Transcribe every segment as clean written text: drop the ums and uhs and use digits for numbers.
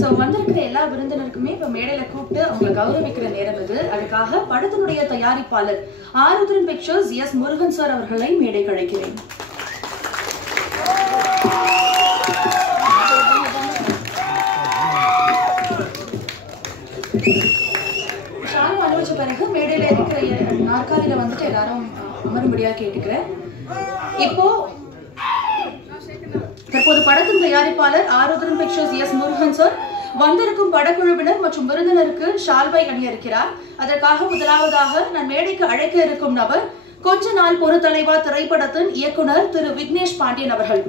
So வந்திருக்கிற எல்லா விருந்தினருக்குமே இப்போ மேடையில் கூப்பிட்டு அவங்களை கௌரவிக்கிற நேரம் இது. அதுக்காக படத்தினுடைய தயாரிப்பாளர் Aruthran pictures S Murugan sir அவர்களை மேடை அழைக்கிறேன். ஷால் அனுபவிச்ச பிறகு மேடையில் இருக்கிற நாற்காலியில் வந்துட்டு எல்லாரும் அமரும்படியாக கேட்டுக்கிறேன். தற்போது படத்தின் தயாரிப்பாளர் Aruthran pictures S Murugan sir வந்திருக்கும் படக்குழுவினர் மற்றும் விருந்தினருக்கு ஷால்வை அணியிருக்கிறார். அதற்காக முதலாவதாக நான் மேடைக்கு அழைக்க இருக்கும் நபர் கொஞ்ச நாள் பொறுத்தலைவா திரைப்படத்தின் இயக்குனர் திரு விக்னேஷ் பாண்டியன் அவர்கள்.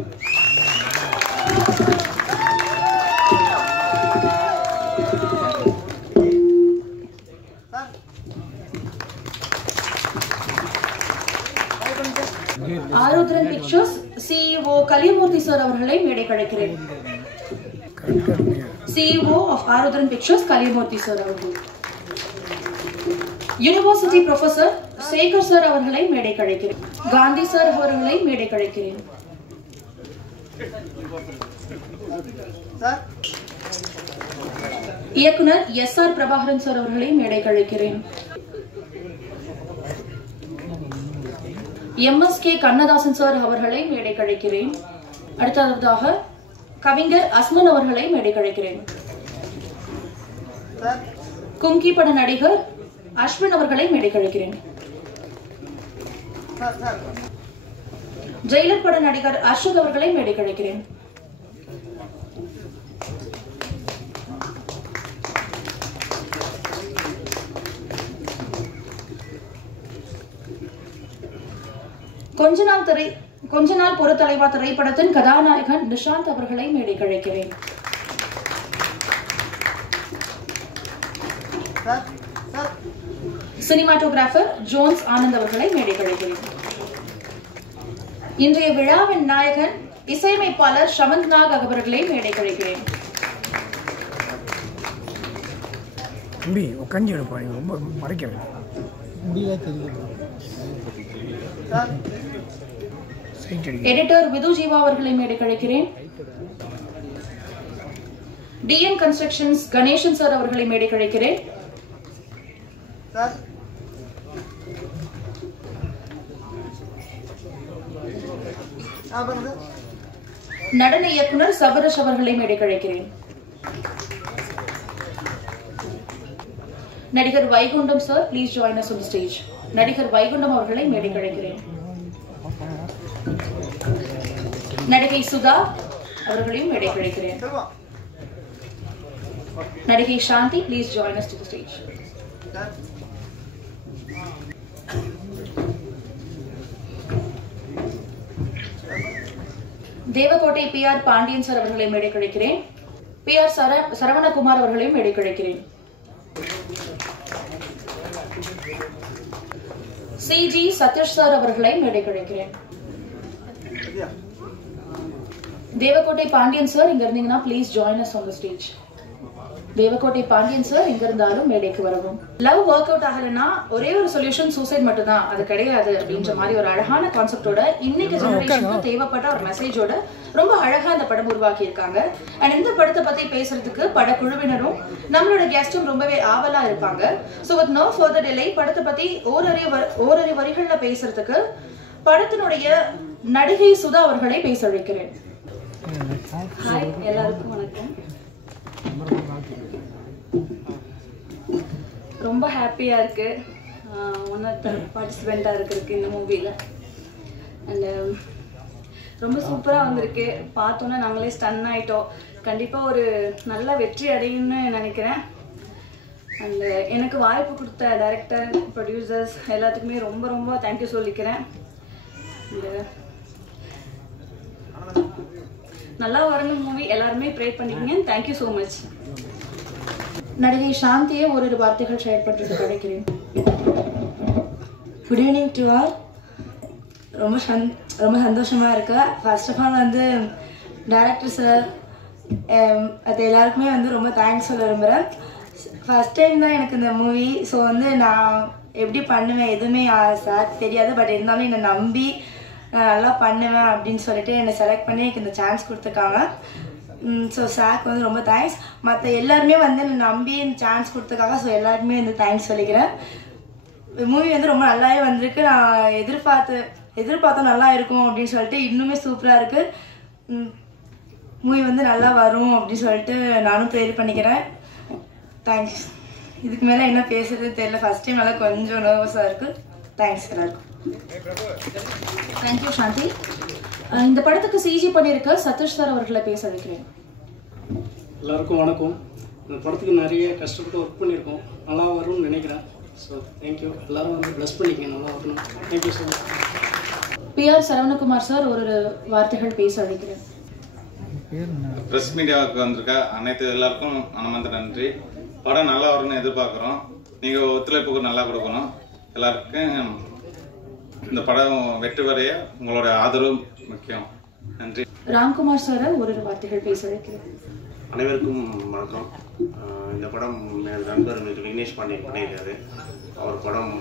Aruthran pictures CEO Kaliyamoorthy sir அவர்களை மேடைக்கு அழைக்கிறேன். CEO of Aruthran pictures Kaliyamoorthy sir அவர்கள். யூனிவர்சிட்டி ப்ரொஃபசர் சேகர் சார் அவர்களை மேடைக்கு அழைக்கிறேன். காந்தி சார் அவர்களை மேடைக்கு அழைக்கிறேன். இயக்குனர் SR பிரபாகரன் சார் அவர்களை மேடைக்கு அழைக்கிறேன். MSK கண்ணதாசன் சார் அவர்களை மேடைக்கு அழைக்கிறேன். அடுத்ததாக கவிஞர் அஸ்மன் அவர்களை மேடைக்கு அழைக்கிறேன். கும்கி பட நடிகர் அஸ்வின் அவர்களை மேடைக்கு அழைக்கிறேன். ஜெயிலர் பட நடிகர் அசோக் அவர்களை மேடைக்கு அழைக்கிறேன். கொஞ்ச நாள் பொறுத்தலைவா திரைப்படத்தின் கதாநாயகன் நிஷாந்த் அவர்களை மேடைக்கு அழைக்கிறேன். சினிமாட்டோகிராஃபர் ஜோன்ஸ் ஆனந்த் அவர்களை மேடைக்கு அழைக்கிறேன். இன்றைய விழாவின் நாயகன் இசையமைப்பாளர் ஷமந்த் நாக் அவர்களை மேடைக்கு அழைக்கிறேன். எடிட்டர் விது ஜீவா அவர்களை மேடைக்கு அழைக்கிறேன். DN கன்ஸ்ட்ரக்ஷன்ஸ் கணேசன் சார் அவர்களை மேடைக்கு அழைக்கிறேன். நடன இயக்குனர் சபரஷ் அவர்களை மேடைக்கு அழைக்கிறேன். நடிகர் Vaikundam sir please join us on the stage. நடிகர் வைகுண்டம் அவர்களை மேடைக்கு அழைக்கிறேன். நடிகை சுதா அவர்களையும் மேடைக்கு அழைக்கிறேன். நடிகை Shanthi please join us to the stage. Devakottai PR Pandian sir அவர்களை மேடைக்கு அழைக்கிறேன். PR சரவணகுமார் அவர்களையும் மேடைக்கு அழைக்கிறேன். CG சதீஷ் சார் அவர்களை மேடைக்கு அழைக்கிறேன். தேவகோட்டை பாண்டியன் சார் இங்க இருந்தீங்கன்னா please join us on the stage. Devakottai Pandian sir இங்க இருந்தாலும் மேடைக்கு வரவும். லவ் ஒர்க் அவுட் ஆகலன்னா ஒரே ஒரு சொல்யூஷன் சூசைட் மட்டும் தான், அது கிடையாது அப்படின்ற மாதிரி ஒரு அழகான கான்செப்டோட இன்னைக்கு ஜெனரேஷனுக்கு தேவைப்பட்ட ஒரு மெசேஜோட ரொம்ப அழகா இந்த படம் உருவாக்கி இருக்காங்க. அண்ட் இந்த படத்தை பத்தி பேசுறதுக்கு படக்குழுவினரும் நம்மளோட கெஸ்டும் ரொம்பவே ஆவலா இருப்பாங்க. So with no further delay படத்தை பத்தி ஓரறிவு வரிகள்ல பேசுறதுக்கு படத்தினுடைய நடிகை சுதா அவர்களை பேச அழைக்கிறேன். ஹாய், எல்லாருக்கும் வணக்கம். ரொம்ப ஹாப்பியா இருக்கு ஒன் ஆஃப் த பார்ட்டிசிபெண்டா இருக்கிறதுக்கு இந்த மூவில. அண்ட் ரொம்ப சூப்பரா வந்திருக்கு. பார்த்தோன்னா நாங்களே ஸ்டன் ஆயிட்டோம். கண்டிப்பா ஒரு நல்ல வெற்றி அடையும்னு நினைக்கிறேன். அண்ட் எனக்கு வாய்ப்பு கொடுத்த டைரக்டர், ப்ரொடியூசர்ஸ் எல்லாத்துக்குமே ரொம்ப ரொம்ப தேங்க்யூ சொல்லிக்கிறேன். நல்லா வரணும் மூவி, எல்லாருமே ப்ரே பண்ணிக்கங்க. Thank you so much. நடிகை சாந்தியை ஒரு வார்த்தைகள் ஷேர் பண்ணுறதுக்கு அழைக்கிறேன். Good evening to all. ரொம்ப சந்தோஷமாக இருக்கு. ஃபர்ஸ்ட் ஆஃப் ஆல் வந்து டைரக்டர் சார் அது எல்லாருக்குமே வந்து ரொம்ப தேங்க்ஸ் சொல்ல விரும்புகிறேன். ஃபர்ஸ்ட் டைம் தான் எனக்கு இந்த மூவி. ஸோ வந்து நான் எப்படி பண்ணுவேன் எதுவுமே சார் தெரியாது. பட் இருந்தாலும் என்னை நம்பி நான் நல்லா பண்ணுவேன் அப்படின்னு சொல்லிட்டு என்னை செலக்ட் பண்ணி எனக்கு இந்த சான்ஸ் கொடுத்துருக்காங்க. ஸோ சாருக்கு வந்து ரொம்ப தேங்க்ஸ். மற்ற எல்லாருமே வந்து என்னை நம்பி இந்த சான்ஸ் கொடுத்ததுக்காக ஸோ எல்லாருக்குமே வந்து தேங்க்ஸ் சொல்லிக்கிறேன். மூவி வந்து ரொம்ப நல்லாவே வந்திருக்கு. நான் எதிர்பார்த்தோம் நல்லா இருக்கும் அப்படின்னு சொல்லிட்டு இன்னுமே சூப்பராக இருக்குது. மூவி வந்து நல்லா வரும் அப்படின்னு சொல்லிட்டு நானும் ப்ரேயர் பண்ணிக்கிறேன். தேங்க்ஸ். இதுக்கு மேலே என்ன பேசுறது தெரியல. ஃபர்ஸ்ட் டைம் நல்லா கொஞ்சம் நர்வஸாக இருக்குது. தேங்க்ஸ் எல்லாருக்கும். தேங்க்யூ சாந்தி. இந்த படத்துக்கு சிஜி பண்ணியிருக்க சதீஷ் சார் அவர்களை பேச வைக்கிறேன். எல்லாருக்கும் வணக்கம். இந்த படத்துக்கு நிறைய கஷ்டப்பட்டு ஒர்க் பண்ணியிருக்கோம். நல்லா வரும்னு நினைக்கிறேன். So thank you. எல்லாரும் வந்து ப்ளஸ் பண்ணிக்கங்க, நல்லா வரணும். Thank you so much. PR Saravanakumar sir ஒரு வார்த்தைகள் பேச அழைக்கிறேன். பிரஸ் மீடியாவுக்கு வந்திருக்க அனைத்து எல்லாருக்கும் மனமார்ந்த நன்றி. படம் நல்லா வரும்னு எதிர்பார்க்குறோம். நீங்கள் ஒத்துழைப்புக்கு நல்லா கொடுக்கணும். எல்லாருக்கும் இந்த படம் வெற்றி வரைய உங்களோட ஆதரவு முக்கியம். நன்றி. ராம்குமார் சார் ஒரு வார்த்தைகள் பேச அழைக்கிறேன். அனைவருக்கும் வணக்கம். இந்த படம் நண்பர் விக்னேஷ் பண்ணியிருக்காரு. அவர் படம்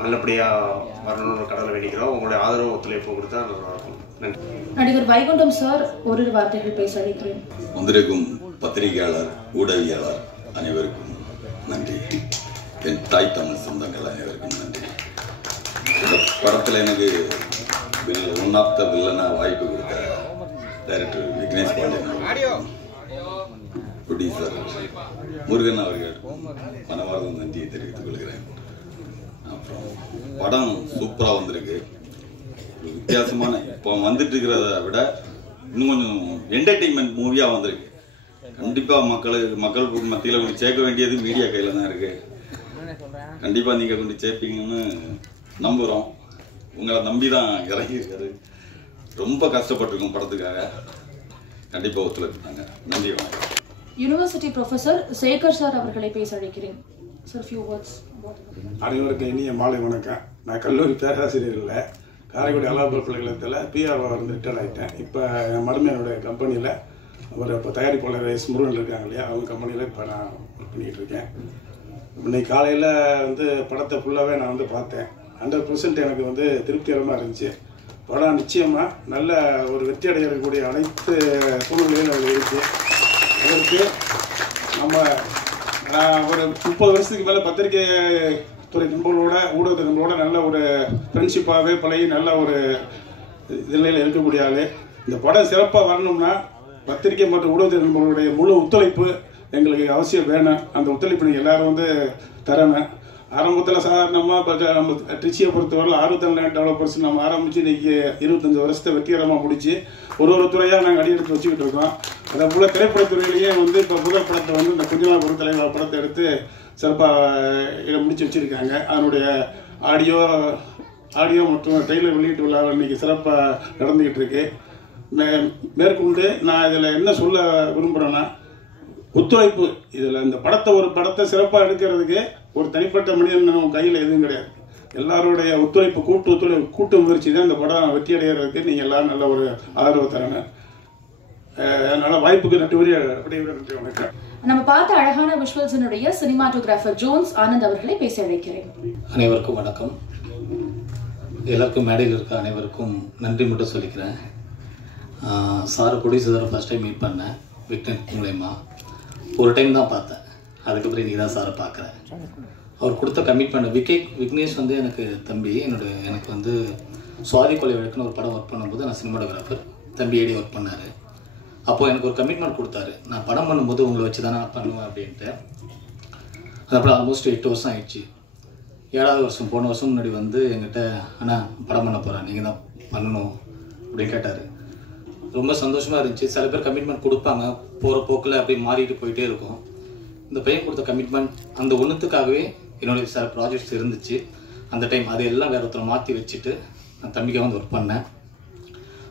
நல்லபடியாக வரணும்னு கடவுளை வேண்டிக்கிறோம். உங்களுடைய ஆதரவு ஒத்துழைப்பு கொடுத்தா நல்லா இருக்கும். நன்றி. நடிகர் வைகுண்டம் சார் ஒரு வார்த்தைகள் பேச அழைக்கிறேன். வந்திருக்கும் பத்திரிகையாளர், ஊடகவியலாளர் அனைவருக்கும் நன்றி. என் தாய் தமிழ் சொந்தங்கள் அனைவருக்கும் நன்றி. இந்த படத்தில் எனக்கு ஒன் ஆஃப் த வில்லனாக வாய்ப்பு கொடுத்த டைரக்டர் விக்னேஷ் பாண்டியன், ப்ரொடியூசர் முருகன் அவர்கள் மனமார்ந்த நன்றியை தெரிவித்துக் கொள்கிறேன். அப்புறம் படம் சூப்பராக வந்திருக்கு. வித்தியாசமான இப்போ வந்துட்டு இருக்கிறத விட இன்னும் கொஞ்சம் என்டர்டெயின்மெண்ட் மூவியாக வந்திருக்கு. கண்டிப்பாக மக்கள் மத்தியில் கொண்டு சேர்க்க வேண்டியது மீடியா கையில் தான் இருக்கு. கண்டிப்பாக நீங்கள் கொண்டு சேர்ப்பீங்கன்னு நம்புகிறோம். உங்களை நம்பி தான் இறங்கியிருக்காரு. ரொம்ப கஷ்டப்பட்டிருக்கோம் படத்துக்காக. கண்டிப்பாக ஒத்துழைப்புட்டாங்க. நன்றி, வணக்கம். யூனிவர்சிட்டி ப்ரொஃபசர் சேகர் சார் அவர்களை பேச அழைக்கிறேன். Sir few words. அனைவருக்கும் இனிய மாலை வணக்கம். நான் கல்லூரி பேராசிரியர் இல்லை, காரைக்குடி அல்லாபுர பல்கலைக்கழகத்தில் PR வந்து ரிட்டையர் ஆகிட்டேன். இப்போ என் மருமையனுடைய கம்பெனியில் அவர் இப்போ தயாரிப்பாளர் S. முருகன் இருக்காங்க இல்லையா, அவங்க கம்பெனியில் இப்போ நான் ஒர்க் பண்ணிகிட்டு இருக்கேன். இன்னைக்கு காலையில் வந்து படத்தை ஃபுல்லாகவே நான் வந்து பார்த்தேன். 100% எனக்கு வந்து திருப்திகரமாக இருந்துச்சு. படம் நிச்சயமாக நல்ல ஒரு வெற்றி அடையக்கூடிய அனைத்து சூழ்நிலையும் அதில் இருக்குது. அதற்கு நம்ம ஒரு 30 வருஷத்துக்கு மேலே பத்திரிகை துறை நண்பர்களோட, ஊடகத்தை நண்பர்களோட நல்ல ஒரு ஃப்ரெண்ட்ஷிப்பாகவே பழகி நல்ல ஒரு நிலையில் இருக்கக்கூடிய ஆள். இந்த படம் சிறப்பாக வரணும்னா பத்திரிகை மற்றும் ஊடகத்தை நண்பர்களுடைய முழு ஒத்துழைப்பு எங்களுக்கு அவசியம் வேணும். அந்த ஒத்துழைப்பு நீங்கள் எல்லாரும் வந்து தரணும். ஆரம்பத்தில் சாதாரணமாக இப்போ நம்ம ட்ரிச்சியை பொறுத்தவரை 67 டெவலப்பர்ஸ் நம்ம ஆரம்பித்து இன்றைக்கி 25 வருஷத்தை வெற்றிகரமாக முடிச்சு ஒரு துறையாக நாங்கள் அடியெடுத்து வச்சுக்கிட்டு இருக்கோம். அதே போல் திரைப்படத்துறையிலேயே வந்து இப்போ முதல் படத்தை வந்து இந்த குஞ்சலா பொறுத்தலைவர் படத்தை எடுத்து சிறப்பாக முடிச்சு வச்சுருக்காங்க. அதனுடைய ஆடியோ மற்றும் ட்ரெய்லர் வெளியீட்டு விழா இன்றைக்கி சிறப்பாக நடந்துக்கிட்டு இருக்கு. மேற்கொண்டு நான் இதில் என்ன சொல்ல விரும்புகிறேன்னா, ஒத்துழைப்பு இதில் இந்த படத்தை சிறப்பாக எடுக்கிறதுக்கு ஒரு தனிப்பட்ட மனிதன் நம்ம கையில் எதுவும் கிடையாது. எல்லாருடைய ஒத்துழைப்பு, கூட்டு முயற்சி தான் இந்த படம் வெற்றி அடைகிறதுக்கு. நீங்கள் எல்லாரும் நல்ல ஒரு ஆதரவு தரணும். அதனால வாய்ப்புக்கு நன்றி. வணக்கம். நம்ம பார்த்த அழகான விஷுவல்ஸினுடைய சினிமாட்டோகிராஃபர் ஜோன்ஸ் ஆனந்த் அவர்களை பேச அழைக்கிறேன். அனைவருக்கும் வணக்கம். எல்லாருக்கும் மேடையில் இருக்க அனைவருக்கும் நன்றி மட்டும் சொல்லிக்கிறேன். சார் ப்ரொடியூசரை ஃபர்ஸ்ட் டைம் மீட் பண்ணேன் விக்னேஷ் மூலயமா. ஒரு டைம் தான் பார்த்தேன். அதுக்கப்புறம் இன்றைக்கி தான் சாரை பார்க்குறேன். அவர் கொடுத்த கமிட்மெண்ட். விக்னேஷ் வந்து எனக்கு தம்பி. எனக்கு வந்து சுவாதி கொலை வழக்குன்னு ஒரு படம் ஒர்க் பண்ணும்போது நான் சினிமாட்டோகிராஃபர், தம்பி ஏடி ஒர்க் பண்ணார். அப்போது எனக்கு ஒரு கமிட்மெண்ட் கொடுத்தாரு. நான் படம் பண்ணும்போது உங்களை வச்சு தானே நான் பண்ணுவேன் அப்படின்ட்டு. அதுக்கப்புறம் ஆல்மோஸ்ட் 8 வருஷம் ஆயிடுச்சு. 7வது வருஷம் போன வருஷம் முன்னாடி வந்து என்கிட்ட அண்ணா படம் பண்ண போகிறேன், நீங்கள் தான் பண்ணணும் அப்படின்னு கேட்டார். ரொம்ப சந்தோஷமாக இருந்துச்சு. சில பேர் கமிட்மெண்ட் கொடுப்பாங்க, போகிற போக்கில் அப்படியே மாறிட்டு போயிட்டே இருக்கும். இந்த பையன் கொடுத்த கமிட்மெண்ட் அந்த ஒன்றுத்துக்காகவே என்னுடைய சில ப்ராஜெக்ட்ஸ் இருந்துச்சு அந்த டைம். அதையெல்லாம் வேறு ஒருத்தரை மாற்றி வச்சுட்டு நான் தம்பிக்காக வந்து ஒர்க் பண்ணேன்.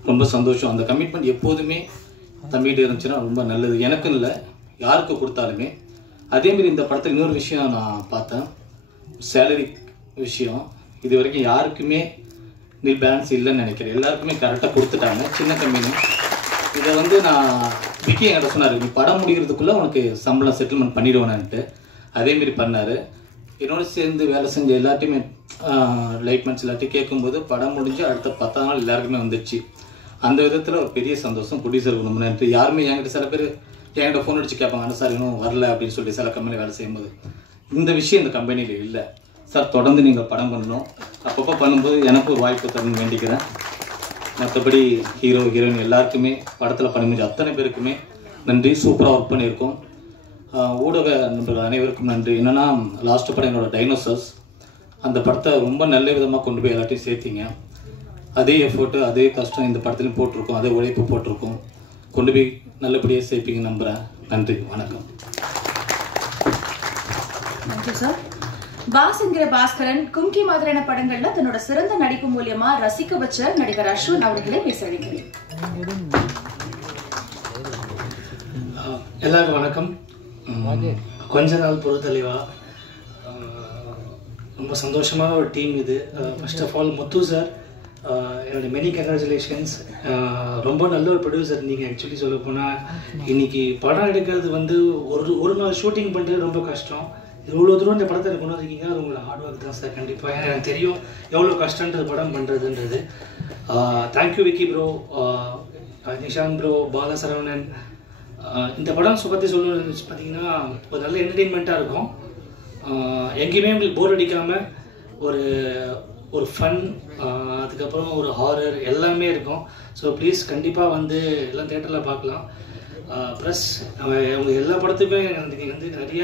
ரொம்ப சந்தோஷம். அந்த கமிட்மெண்ட் எப்போதுமே தம்பிகிட்ட இருந்துச்சுன்னா ரொம்ப நல்லது. எனக்கும் இல்லை, யாருக்கு கொடுத்தாலுமே. அதேமாரி இந்த படத்தில் இன்னொரு விஷயம் நான் பார்த்தேன், சேலரி விஷயம். இது வரைக்கும் யாருக்குமே நீல் பேலன்ஸ் இல்லைன்னு நினைக்கிறேன். எல்லாருக்குமே கரெக்டாக கொடுத்துட்டாங்க, சின்ன கம்பெனி. இதை வந்து நான் விக்கி என்கிட்ட சொன்னார், நீ படம் முடிகிறதுக்குள்ளே உனக்கு சம்பளம் செட்டில்மெண்ட் பண்ணிடுவேனான்ட்டு. அதேமாரி பண்ணார். என்னோட சேர்ந்து வேலை செஞ்ச எல்லாத்தையுமே லைட்மெண்ட்ஸ் எல்லாத்தையும் கேட்கும்போது படம் முடிஞ்சு அடுத்த 10 நாள் எல்லாருக்குமே வந்துடுச்சு. அந்த விதத்தில் ஒரு பெரிய சந்தோஷம். ப்ரொடியூசருக்கு ரொம்ப நன்றி. யாருமே என்கிட்ட சில பேர் என்கிட்ட ஃபோன் அடிச்சு கேட்பாங்க, ஆனால் சார் இன்னும் வரல அப்படின்னு சொல்லி சில கம்பெனி வேலை செய்யும்போது இந்த விஷயம் இந்த கம்பெனியில் இல்லை சார். தொடர்ந்து நீங்கள் படம் பண்ணணும், அப்பப்போ பண்ணும்போது எனக்கு ஒரு வாய்ப்பு தரணும்னு வேண்டிக்கிறேன். மற்றபடி ஹீரோ ஹீரோயின் எல்லாருக்குமே படத்தில் பணிபுரிஞ்ச அத்தனை பேருக்குமே நன்றி. சூப்பராக ஒர்க் பண்ணியிருக்கோம். ஊடக நண்பர்கள் அனைவருக்கும் நன்றி. என்னென்னா லாஸ்ட்டு படம் என்னோடய டைனோசர்ஸ், அந்த படத்தை ரொம்ப நல்ல விதமாக கொண்டு போய் எல்லாத்தையும் சேர்த்திங்க. அதே எஃபர்ட்டு அதே கஷ்டம் இந்த படத்துலையும் போட்டிருக்கோம், அதே உழைப்பு போட்டிருக்கோம். கொண்டு போய் நல்லபடியாக சேர்ப்பீங்க நம்புகிறேன். நன்றி, வணக்கம். நன்றி சார். பாஸ் என்கிற பாஸ்கரன் கும்கி மாதிரியான படங்கள்ல தன்னோட சிறந்த நடிப்பு மூலியமா ரசிக்க வச்ச நடிகர் அஸ்வின் அவர்களை பேச அழைக்கிறேன். எல்லாருக்கும் வணக்கம். கொஞ்ச நாள் பொறுத்தலைவா ரொம்ப சந்தோஷமான ஒரு டீம் இது. First of all Muthu sir, என்னோட மெனி கங்க்ராச்சுலேஷன்ஸ். ரொம்ப நல்ல ஒரு ப்ரொடியூசர் நீங்கள். ஆக்சுவலி சொல்ல போனால் இன்னைக்கு படம் எடுக்கிறது வந்து ஒரு நாள் ஷூட்டிங் பண்ணுறது ரொம்ப கஷ்டம். இவ்வளோ தூரம் இந்த படத்தை கொண்டு வந்திருக்கீங்க, அது உங்களோட ஹார்ட் ஒர்க் தான் சார். கண்டிப்பாக எனக்கு தெரியும் எவ்வளோ கஷ்டன்றது படம் பண்ணுறதுன்றது. Thank you Vicky bro, Nishanth bro, Balasaravanan. இந்த படம் பற்றி சொல்லணும்னு பார்த்தீங்கன்னா ஒரு நல்ல என்டர்டெயின்மெண்ட்டாக இருக்கும். எங்கேயுமே உங்களுக்கு போர் அடிக்காமல் ஒரு ஃபன், அதுக்கப்புறம் ஒரு ஹாரர் எல்லாமே இருக்கும். ஸோ ப்ளீஸ் கண்டிப்பாக வந்து எல்லாம் தேட்டரில் பார்க்கலாம். ப்ளஸ் அவங்க எல்லா படத்துக்கும் நீங்கள் வந்து நிறைய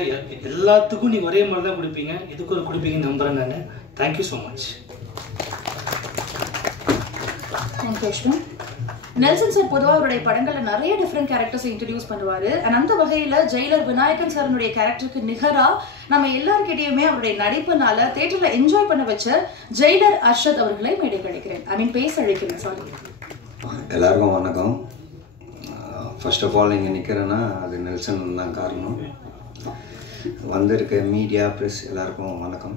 எல்லாத்துக்கும் நீங்கள் ஒரே மாதிரி தான் கொடுப்பீங்க, இதுக்கும் ஒரு கொடுப்பீங்கன்னு நம்புகிறேன் நான். Thank you so much. Nelson sir பொதுவாக அவருடைய படங்கள்ல நிறைய டிஃப்ரெண்ட் கேரக்டர்ஸ் இன்ட்ரடியூஸ் பண்ணுவாரு. அந்த வகையில ஜெயிலர் விநாயகன் சாரனுடைய கேரக்டருக்கு நிகரா நம்ம எல்லார்கிட்டயுமே அவருடைய நடிப்புனால தியேட்டர்ல என்ஜாய் பண்ண வச்ச ஜெயிலர் அர்ஷத் அவர்களை மேடை கிடைக்கிறேன், பேச அழைக்கிறேன். சாரி. எல்லாருக்கும் வணக்கம். ஃபர்ஸ்ட் ஆஃப் ஆல் இங்கே நிற்கிறேன்னா அது நெல்சன் தான் காரணம். வந்திருக்க மீடியா ப்ரெஸ் எல்லாருக்கும் வணக்கம்.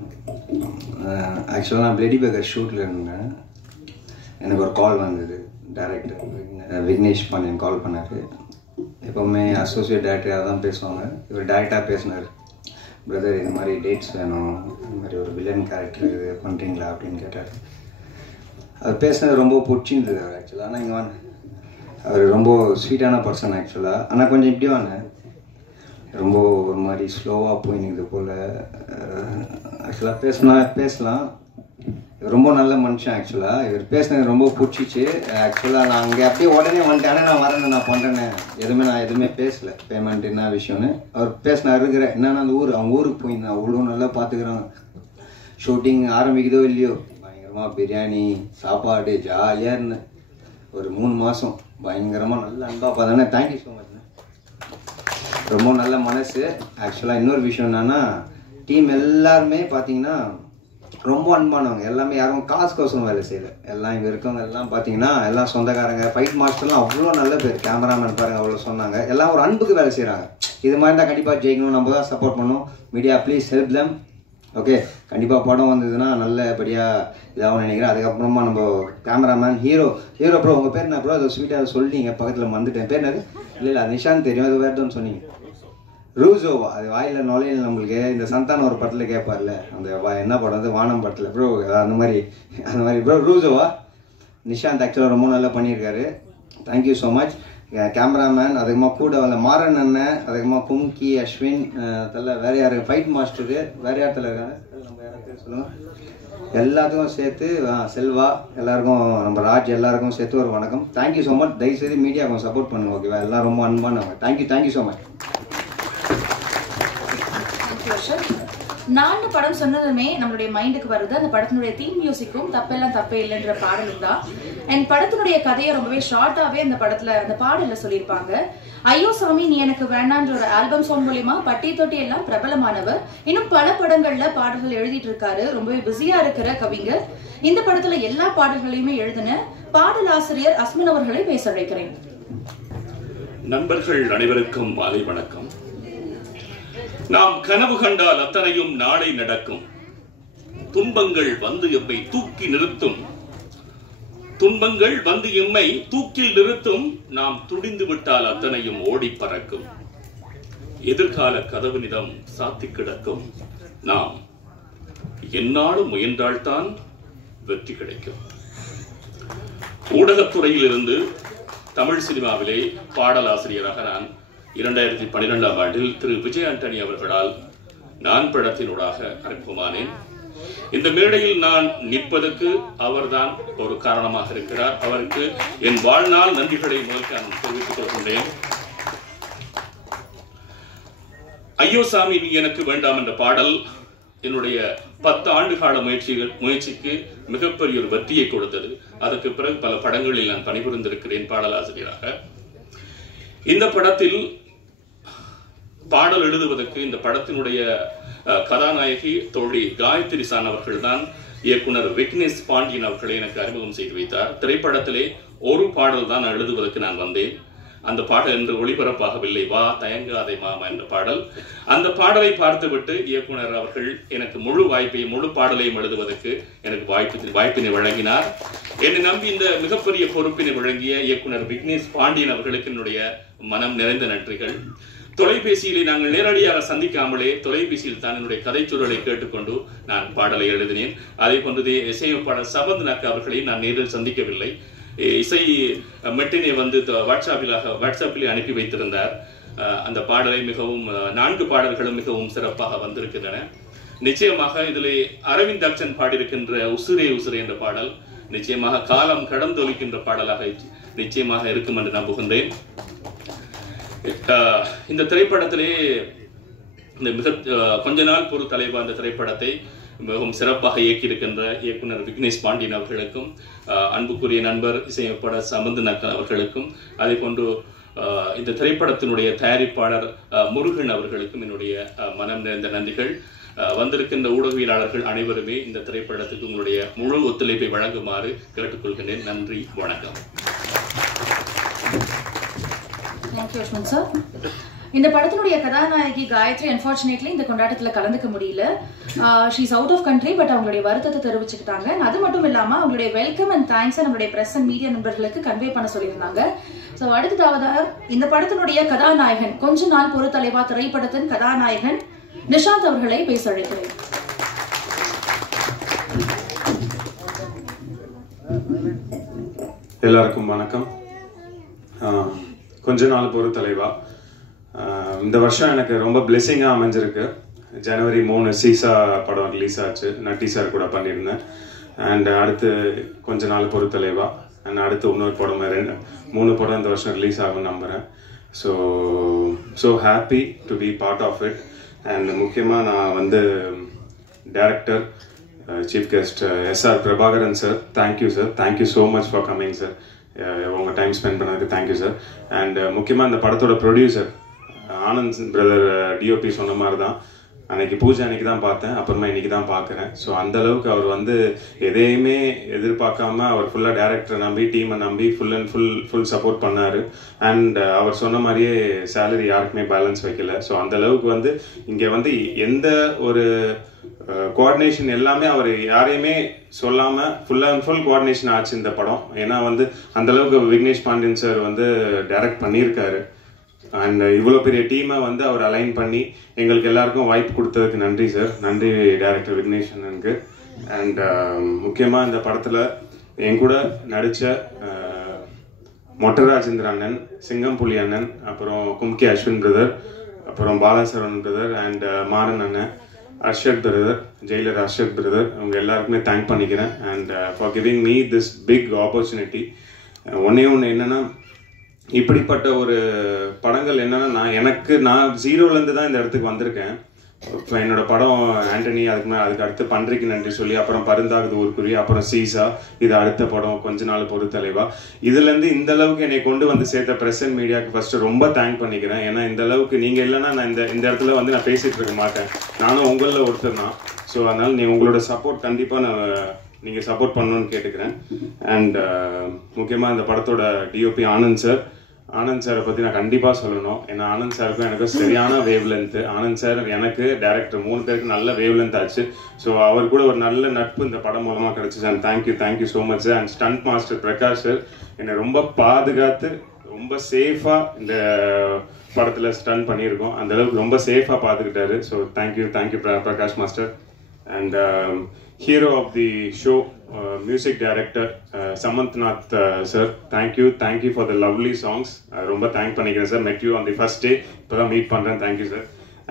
ஆக்சுவலாக நான் பிளடி பேக்கர் ஷூட்டில் இருந்தேன். எனக்கு ஒரு கால் வந்தது. டைரக்டர் விக்னேஷ் பாண்டியன் கால் பண்ணார். எப்போவுமே அசோசியேட் டைரக்டராக தான் பேசுவாங்க. இவர் டைரக்டாக பேசினார். பிரதர் இந்த மாதிரி டேட்ஸ் வேணும், இந்த மாதிரி ஒரு வில்லன் கேரக்டர் இது பண்ணுறீங்களா அப்படின்னு கேட்டார். அது பேசினது ரொம்ப பிடிச்சிருந்தது அவர் ஆக்சுவலாக. ஆனால் இங்கே வாங்க, அவர் ரொம்ப ஸ்வீட்டான பர்சன் ஆக்சுவலாக. ஆனால் கொஞ்சம் இப்படி வாங்க, ரொம்ப ஒரு மாதிரி ஸ்லோவாக போயினுக்குது போல். ஆக்சுவலாக பேசலாம். ரொம்ப நல்ல மனுஷன் ஆக்சுவலாக. இவர் பேசினது ரொம்ப பிடிச்சிச்சு ஆக்சுவலாக. நான் அங்கே அப்படியே உடனே வந்துட்டேன், நான் வரேன்னு நான் பண்ணுறேன்னு நான் எதுவுமே பேசலை. பேமெண்ட் என்ன விஷயம்னு அவர் பேசினார். இருக்கிற என்னன்னா அந்த அவங்க ஊருக்கு போயிருந்தேன். அவ்வளோ நல்லா பார்த்துக்கிறாங்க. ஷூட்டிங் ஆரம்பிக்குதோ இல்லையோ பயங்கரமாக பிரியாணி சாப்பாடு ஜாலியாக இருந்தேன். ஒரு 3 மாதம் பயங்கரமாக நல்ல அன்பாக பார்த்தானே. Thank you so much. ரொம்ப நல்ல மனசு ஆக்சுவலாக. இன்னொரு விஷயம் என்னன்னா டீம் எல்லாருமே பார்த்தீங்கன்னா ரொம்ப அன்பானவங்க. எல்லாமே யாரும் காசுக்கோசரம் வேலை செய்யலை. எல்லாம் இங்கே இருக்கவங்க எல்லாம் பார்த்தீங்கன்னா எல்லாம் சொந்தக்காரங்க. ஃபைட் மாஸ்டர்லாம் அவ்வளோ நல்ல பேர். கேமராமேன் பாருங்க அவ்வளோ சொன்னாங்க. எல்லாம் ஒரு அன்புக்கு வேலை செய்கிறாங்க. இது மாதிரி தான் கண்டிப்பாக ஜெயிக்கணும். நம்ம தான் சப்போர்ட் பண்ணணும். Media please help them. Okay, கண்டிப்பாக படம் வந்ததுன்னா நல்லபடியாக இதாகவும் நினைக்கிறேன். அதுக்கப்புறமா நம்ம கேமராமேன் ஹீரோ ப்ரோ, உங்கள் பேர் என்ன ப்ரோ? அதை ஸ்வீட்டாக சொல்லிங்க, பக்கத்தில் வந்துட்டேன். பேர் என்னது? இல்லை அது நிஷாந்த் தெரியும். அது வேறு தான் சொன்னீங்க. ரூசோவா, அது வாயில் நுழையில நம்மளுக்கு. இந்த சந்தானம் ஒரு படத்தில் கேட்பார்ல, அந்த என்ன படம் அது, வானம் படத்தில் ப்ரோ, அந்த மாதிரி ப்ரோ ரூசோவா. நிஷாந்த் ஆக்சுவலாக ரொம்ப நல்லா பண்ணியிருக்காரு. Thank you so much. கேமராமேன், அதுக்கமாக கூட வந்த மாறன் அண்ணன், அதுக்கமாக கும்கி, அஸ்வின் தலை, வேறு யார் ஃபைட் மாஸ்டரு, வேறு யார் தலை இருக்காங்க நம்ம யாரும் சொல்லுங்கள். எல்லாத்துக்கும் சேர்த்து செல்வா, எல்லாருக்கும் நம்ம ராஜ் எல்லாருக்கும் சேர்த்து ஒரு வணக்கம். Thank you so much. தயவுசெய்து மீடியாவுக்கு சப்போர்ட் பண்ணுங்க. ஓகேவா? எல்லாம் ரொம்ப அன்பானவங்க. Thank you so much. நான் படம் சொன்னதுமே நம்மளுடைய மைண்டுக்கு வருது அந்த படத்தினுடைய தீம் மியூசிக்கும் தப்பெல்லாம் தப்பே இல்லைன்ற பாடலும் தான். அண்ட் படத்தினுடைய கதையை ரொம்பவே ஷார்ட்டாவே அந்த படத்துல அந்த பாடல சொல்லியிருப்பாங்க. ஐயோ சாமி நீ எனக்கு வேண்டான்ற ஒரு ஆல்பம் சாங் மூலியமா பட்டி தொட்டி எல்லாம் பிரபலமானவர். இன்னும் பல படங்கள்ல பாடல்கள் எழுதிட்டு இருக்காரு. ரொம்பவே பிஸியா இருக்கிற கவிஞர். இந்த படத்துல எல்லா பாடல்களையுமே எழுதின பாடலாசிரியர் அஸ்மின் அவர்களை பேச அழைக்கிறேன். நண்பர்கள் அனைவருக்கும் மாலை வணக்கம். நாம் கனவு கண்டால் அத்தனையும் நாளை நடக்கும். துன்பங்கள் வந்து எம்மை தூக்கி நிறுத்தும். துன்பங்கள் வந்து எம்மை தூக்கில் நிறுத்தும். நாம் துடிந்து விட்டால் அத்தனையும் ஓடி பறக்கும். எதிர்கால கதவினிடம் சாத்தி கிடக்கும். நாம் என்னாலும் முயன்றால்தான் வெற்றி கிடைக்கும். ஊடகத்துறையிலிருந்து தமிழ் சினிமாவிலே பாடலாசிரியராக நான் 2012ஆம் ஆண்டில் திரு விஜய் ஆண்டனி அவர்களால் நான் படத்தினூடாக அறிமுகமானேன். இந்த மேடையில் நான் நிற்பதற்கு அவர்தான் ஒரு காரணமாக இருக்கிறார். அவருக்கு என் வாழ்நாள் நன்றிகளை முதல் நான் தெரிவித்துக் கொள்கின்றேன். ஐயோ சாமி நீ எனக்கு வேண்டாம் என்ற பாடல் என்னுடைய 10 ஆண்டு கால முயற்சிக்கு மிகப்பெரிய ஒரு வெற்றியை கொடுத்தது. அதற்கு பிறகு பல படங்களில் நான் பணிபுரிந்திருக்கிறேன் பாடலாசிரியராக. இந்த படத்தில் பாடல் எழுதுவதற்கு இந்த படத்தினுடைய கதாநாயகி தோழி காயத்ரி சான் அவர்கள் தான் இயக்குனர் விக்னேஷ் பாண்டியன் அவர்களை எனக்கு அறிமுகம் செய்து வைத்தார். திரைப்படத்திலே ஒரு பாடல் தான் எழுதுவதற்கு நான் வந்தேன். அந்த பாடல் என்று ஒளிபரப்பாகவில்லை. வா தயங்காதே மாமா என்ற பாடல். அந்த பாடலை பார்த்துவிட்டு இயக்குனர் அவர்கள் எனக்கு முழு பாடலையும் எழுதுவதற்கு எனக்கு வாய்ப்பினை வழங்கினார். என்னை நம்பி இந்த மிகப்பெரிய பொறுப்பினை வழங்கிய இயக்குனர் விக்னேஷ் பாண்டியன் அவர்களுக்கு என்னுடைய மனம் நிறைந்த நன்றிகள். தொலைபேசியிலே நாங்கள் நேரடியாக சந்திக்காமலே தொலைபேசியில் தான் என்னுடைய கதைச்சூழலை கேட்டுக்கொண்டு நான் பாடலை எழுதினேன். அதே போன்று இசையமைப்பாளர் சபந்த் நாக் அவர்களை நான் நேரில் சந்திக்கவில்லை. இசை மெட்டினை வந்து வாட்ஸ்அப்பில் அனுப்பி வைத்திருந்தார். அந்த பாடலை மிகவும் 4 பாடல்களும் மிகவும் சிறப்பாக வந்திருக்கின்றன. நிச்சயமாக இதிலே அரவிந்த் அக்ஷன் பாடியிருக்கின்ற உசுரே உசுரே என்ற பாடல் நிச்சயமாக காலம் கடந்தொலிக்கின்ற பாடலாக நிச்சயமாக இருக்கும் என்று நம்புகின்றேன். இந்த திரைப்படத்திலே இந்த கொஞ்ச நாள் பொறு தலைவா அந்த திரைப்படத்தை மிகவும் சிறப்பாக இயக்கியிருக்கின்ற இயக்குனர் விக்னேஷ் பாண்டியன் அவர்களுக்கும், அன்புக்குரிய நண்பர் இசையமைப்பாளர் சபந்த் நாக் அவர்களுக்கும், அதே போன்று இந்த திரைப்படத்தினுடைய தயாரிப்பாளர் முருகன் அவர்களுக்கும் என்னுடைய மனம் நிறைந்த நன்றிகள். வந்திருக்கின்ற ஊடகவியலாளர்கள் அனைவருமே இந்த திரைப்படத்துக்கு உங்களுடைய முழு ஒத்துழைப்பை வழங்குமாறு கேட்டுக்கொள்கின்றேன். நன்றி, வணக்கம். Thank you Asman sir. இந்த படத்தினுடைய கதாநாயகி காயத்ரி அன்பார்ச்சுனேட்லி இந்த கொண்டாட்டத்துல கலந்துக்க முடியல. She's out of country. But அவங்களுடைய வருத்தத்தை தெரிவிச்சுக்கிட்டாங்க. அது மட்டும் இல்லாம அவங்களுடைய வெல்கம் அண்ட் தேங்க்ஸ் நம்மளுடைய பிரஸ் அண்ட் மீடியா நண்பர்களுக்கு கன்வே பண்ண சொல்லியிருந்தாங்க. ஸோ அடுத்ததாக இந்த படத்தினுடைய கதாநாயகன் கொஞ்ச நாள் பொறு தலைவா திரைப்படத்தின் கதாநாயகன் நிஷாந்த் அவர்களை பேச அழைக்கிறேன். எல்லாருக்கும் வணக்கம். கொஞ்ச நாள் பொறு தலைவா இந்த வருஷம் எனக்கு ரொம்ப பிளெஸிங்காக அமைஞ்சிருக்கு. ஜனவரி 3 சீசா படம் ரிலீஸ் ஆச்சு. நட்டி சார் கூட பண்ணியிருந்தேன். அண்ட் அடுத்து கொஞ்ச நாள் பொறு தலைவா அண்ட் அடுத்து இன்னொரு படம் 3 படம் இந்த வருஷம் ரிலீஸ் ஆகும்னு நம்புகிறேன். So happy to be part of it. And முக்கியமாக நான் வந்து director chief guest SR Prabhakaran sir, thank you sir. Thank you so much for coming sir. உங்கள் டைம் ஸ்பெண்ட் பண்ணதுக்கு தேங்க்யூ சார். அண்ட் முக்கியமாக இந்த படத்தோட ப்ரொடியூசர் ஆனந்த் பிரதர் டிஓபி சொன்ன மாதிரி தான் அன்னைக்கு பூஜை அன்னைக்கு தான் பார்த்தேன், அப்புறமா இன்னைக்கு தான் பார்க்குறேன். ஸோ அந்த அளவுக்கு அவர் வந்து எதையுமே எதிர்பார்க்காம அவர் ஃபுல்லாக டேரக்டரை நம்பி டீமை நம்பி ஃபுல் அண்ட் ஃபுல் சப்போர்ட் பண்ணார். அண்ட் அவர் சொன்ன மாதிரியே சேலரி யாருக்குமே பேலன்ஸ் வைக்கல. ஸோ அந்த அளவுக்கு வந்து இங்கே வந்து எந்த ஒரு கோஆர்டினேஷன் எல்லாமே அவர் யாரையுமே சொல்லாமல் ஃபுல் அண்ட் ஃபுல் கோஆர்டினேஷன் ஆச்சு இந்த படம். ஏன்னா வந்து அந்த அளவுக்கு விக்னேஷ் பாண்டியன் சார் வந்து டைரக்ட் பண்ணியிருக்காரு. அண்ட் இவ்வளோ பெரிய டீமை வந்து அவர் அலைன் பண்ணி எங்களுக்கு எல்லாருக்கும் வாய்ப்பு கொடுத்ததுக்கு நன்றி சார். நன்றி டைரக்டர் விக்னேஷ் அண்ணனுக்கு. அண்ட் முக்கியமாக இந்த படத்தில் என் கூட நடித்த மொட்டராஜேந்திர அண்ணன், சிங்கம்புலி அண்ணன், அப்புறம் கும்கி அஸ்வின் பிரதர், அப்புறம் பாலாசரவன் பிரதர் அண்ட் மாறன் அண்ணன், Arshad brother, jailer Arshad brother, அவங்க எல்லாருக்குமே தேங்க் பண்ணிக்கிறேன். And for giving me this big opportunity. ஒன்னே ஒன்று என்னென்னா, இப்படிப்பட்ட ஒரு படங்கள் என்னன்னா நான் 0லேருந்து தான் இந்த இடத்துக்கு வந்திருக்கேன். இப்போ என்னோட படம் ஆண்டனி, அதுக்கு அடுத்து பன்றிக்கு நன்றி சொல்லி, அப்புறம் பருந்தாகுது ஊருக்குரிய, அப்புறம் சீசா, இது அடுத்த படம் கொஞ்ச நாள் பொறு தலைவா. இதுலேருந்து இந்த அளவுக்கு என்னை கொண்டு வந்து சேர்த்த பிரஸ் அண்ட் மீடியாவுக்கு ஃபர்ஸ்ட் ரொம்ப தேங்க் பண்ணிக்கிறேன். ஏன்னா இந்த அளவுக்கு நீங்கள் இல்லைன்னா நான் இந்த இடத்துல வந்து நான் பேசிகிட்டு இருக்க மாட்டேன். நானும் உங்களில் ஒருத்தர் தான். ஸோ அதனால் உங்களோட சப்போர்ட் கண்டிப்பாக நீங்கள் சப்போர்ட் பண்ணணும்னு கேட்டுக்கிறேன். அண்ட் முக்கியமாக இந்த படத்தோட டிஓபி ஆனந்த் சாரை பற்றி நான் கண்டிப்பாக சொல்லணும். ஏன்னா ஆனந்த் சாருக்கும் எனக்கு சரியான வேவ் லென்த்து. ஆனந்த் சார் எனக்கு டேரக்டர் 3 பேருக்கு நல்ல வேவ் லென்த் ஆச்சு. ஸோ அவர் கூட ஒரு நல்ல நட்பு இந்த படம் மூலமாக கிடச்சிச்சு. And thank you so much. And stunt master Prakash sir என்னை ரொம்ப பாதுகாத்து ரொம்ப சேஃபாக இந்த படத்தில் ஸ்டன் பண்ணியிருக்கோம். அந்த அளவுக்கு ரொம்ப சேஃபாக பார்த்துக்கிட்டாரு. So thank you Prakash master. And hero of the show music director Samanthnath sir, thank you for the lovely songs. ரொம்ப தேங்க் பண்ணிக்கிறேன் sir. Met you on the first day, இப்போ தான் மீட் பண்ணுறேன். Thank you sir.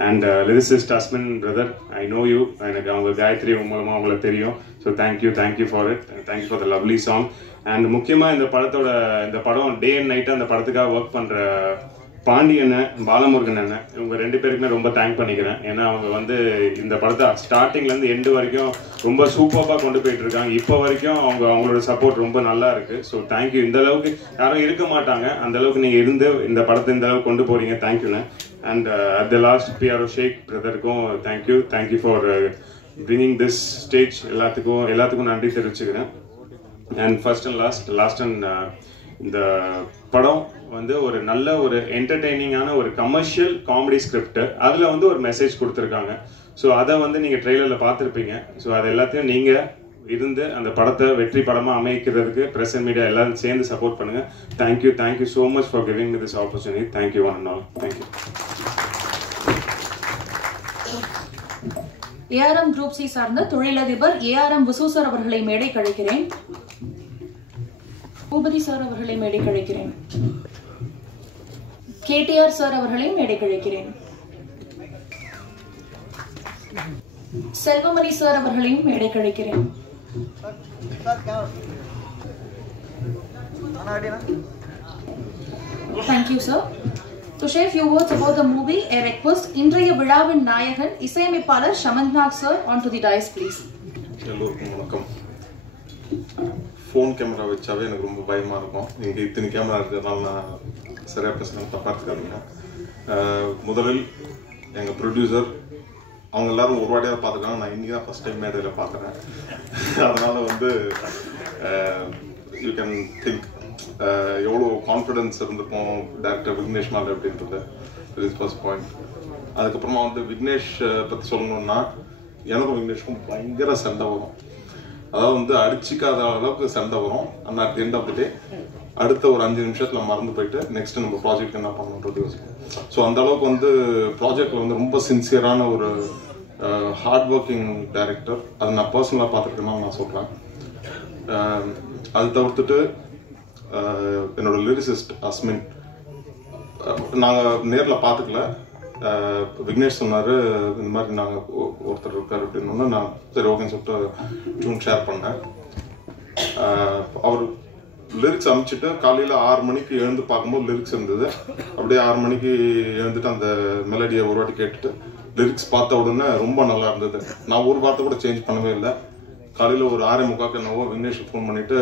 And lyricist Asmin brother, I know you, எனக்கு அவங்க காயத்ரி மூலமாக உங்களுக்கு தெரியும். So thank you for it, thank you for the lovely song. And முக்கியமாக இந்த படம் டே அண்ட் நைட்டாக அந்த படத்துக்காக ஒர்க் பண்ணுற பாண்டியனை, பாலமுருகன் அண்ணன், இவங்க 2 பேருக்குமே ரொம்ப தேங்க் பண்ணிக்கிறேன். ஏன்னா அவங்க வந்து இந்த படத்தை ஸ்டார்டிங்லேருந்து எண்டு வரைக்கும் ரொம்ப சூப்பராக கொண்டு போயிட்டு இருக்காங்க. இப்போ வரைக்கும் அவங்களோட சப்போர்ட் ரொம்ப நல்லா இருக்கு. So thank you. இந்த அளவுக்கு யாரும் இருக்க மாட்டாங்க, அந்த அளவுக்கு நீங்கள் இருந்து இந்த படத்தை இந்த அளவுக்கு கொண்டு போறீங்க. தேங்க்யூண்ணே. And at the last PRO Sheikh பிரதருக்கும் thank you for bringing this stage. எல்லாத்துக்கும் நன்றி தெரிவிச்சுக்கிறேன். And first and last and இந்த படம் வந்து ஒரு நல்ல ஒரு என்டர்டெய்னிங்கான ஒரு கமர்ஷியல் காமெடி ஸ்கிரிப்ட். அதில் வந்து ஒரு மெசேஜ் கொடுத்துருக்காங்க. ஸோ அதை வந்து நீங்கள் ட்ரெய்லரில் பார்த்துருப்பீங்க. ஸோ அது எல்லாத்தையும் நீங்கள் இருந்து அந்த படத்தை வெற்றி படமாக அமைக்கிறதுக்கு பிரஸ் அண்ட் மீடியா எல்லாரும் சேர்ந்து சப்போர்ட் பண்ணுங்கள். Thank you so much for giving me this opportunity. Thank you one and all. Thank you. ARM group C சார்ந்த தொழிலதிபர் ஏஆர்எம் விசு சார் அவர்களை மேடை கழிக்கிறேன். பூபதி சார் அவர்களை மேடை கழிக்கிறேன். கேடிஆர் சார் அவர்களை மேடை கழிக்கிறேன். செல்வமணி சார் அவர்களையும் மேடை கழிக்கிறேன். Thank you sir. To share few words about the movie, a request. இன்றைய விழாவின் நாயகன் இசையமைப்பாளர் Samanthnath sir onto the dais please. எல்லோருக்கும் வணக்கம். ஃபோன் கேமரா வச்சாவே எனக்கு ரொம்ப பயமாக இருக்கும். இங்கே இத்தனை கேமரா இருக்கிறதுனால நான் சரியாக பேசுகிறேன், தப்பாக இருக்காதுங்க. முதலில் எங்கள் ப்ரொடியூசர் அவங்க எல்லாரும் ஒரு வாட்டியாக பார்த்துருக்காங்க. நான் இன்றைக்கி தான் ஃபஸ்ட் டைம் மேடையில் பார்க்குறேன். அதனால் வந்து யூ கேன் திங்க் எவ்வளோ கான்ஃபிடென்ஸ் இருந்திருக்கும் டேரக்டர் விக்னேஷ் மேலே அப்படின்றது. It is first point. அதுக்கப்புறமா வந்து விக்னேஷ் பற்றி சொல்லணுன்னா எனக்கும் விக்னேஷ்க்கும் பயங்கர சண்டை வரும். அதாவது வந்து அடிச்சிக்காத அளவுக்கு சண்டை வரும். ஆனால் at the end of the day அடுத்த ஒரு 5 நிமிஷத்தில் மறந்து போயிட்டு நெக்ஸ்ட் நம்ம ப்ராஜெக்ட் என்ன பண்ணணுன்றது யோசிப்போம். ஸோ அந்த அளவுக்கு வந்து ப்ராஜெக்டில் வந்து ரொம்ப சின்சியரான ஒரு ஹார்ட் ஒர்க்கிங் டைரக்டர். அதை நான் பர்சனலாக பார்த்துருக்கேன்னா நான் சொல்கிறேன். அது தவிர்த்துட்டு என்னோட லிரிசிஸ்ட் அஸ்மின் நாங்கள் நேரில் பார்த்துக்கல. விக்னேஷ் சொன்னார் இந்த மாதிரி நாங்கள் ஒருத்தர் இருக்கார் அப்படின்னோன்னா நான் சரி ஓகேன்னு சொல்லிட்டு டியூன் ஷேர் பண்ணேன். அவர் லிரிக்ஸ் அனுப்பிச்சிட்டு காலையில் 6 மணிக்கு எழுந்து பார்க்கும்போது லிரிக்ஸ் இருந்தது. அப்படியே 6 மணிக்கு எழுந்துட்டு அந்த மெலடியை ஒரு வாட்டி கேட்டுட்டு லிரிக்ஸ் பார்த்த உடனே ரொம்ப நல்லா இருந்தது. நான் ஒரு வார்த்தை கூட சேஞ்ச் பண்ணவே இல்லை. காலையில் ஒரு 6:45 என்னவோ விக்னேஷுக்கு ஃபோன் பண்ணிவிட்டு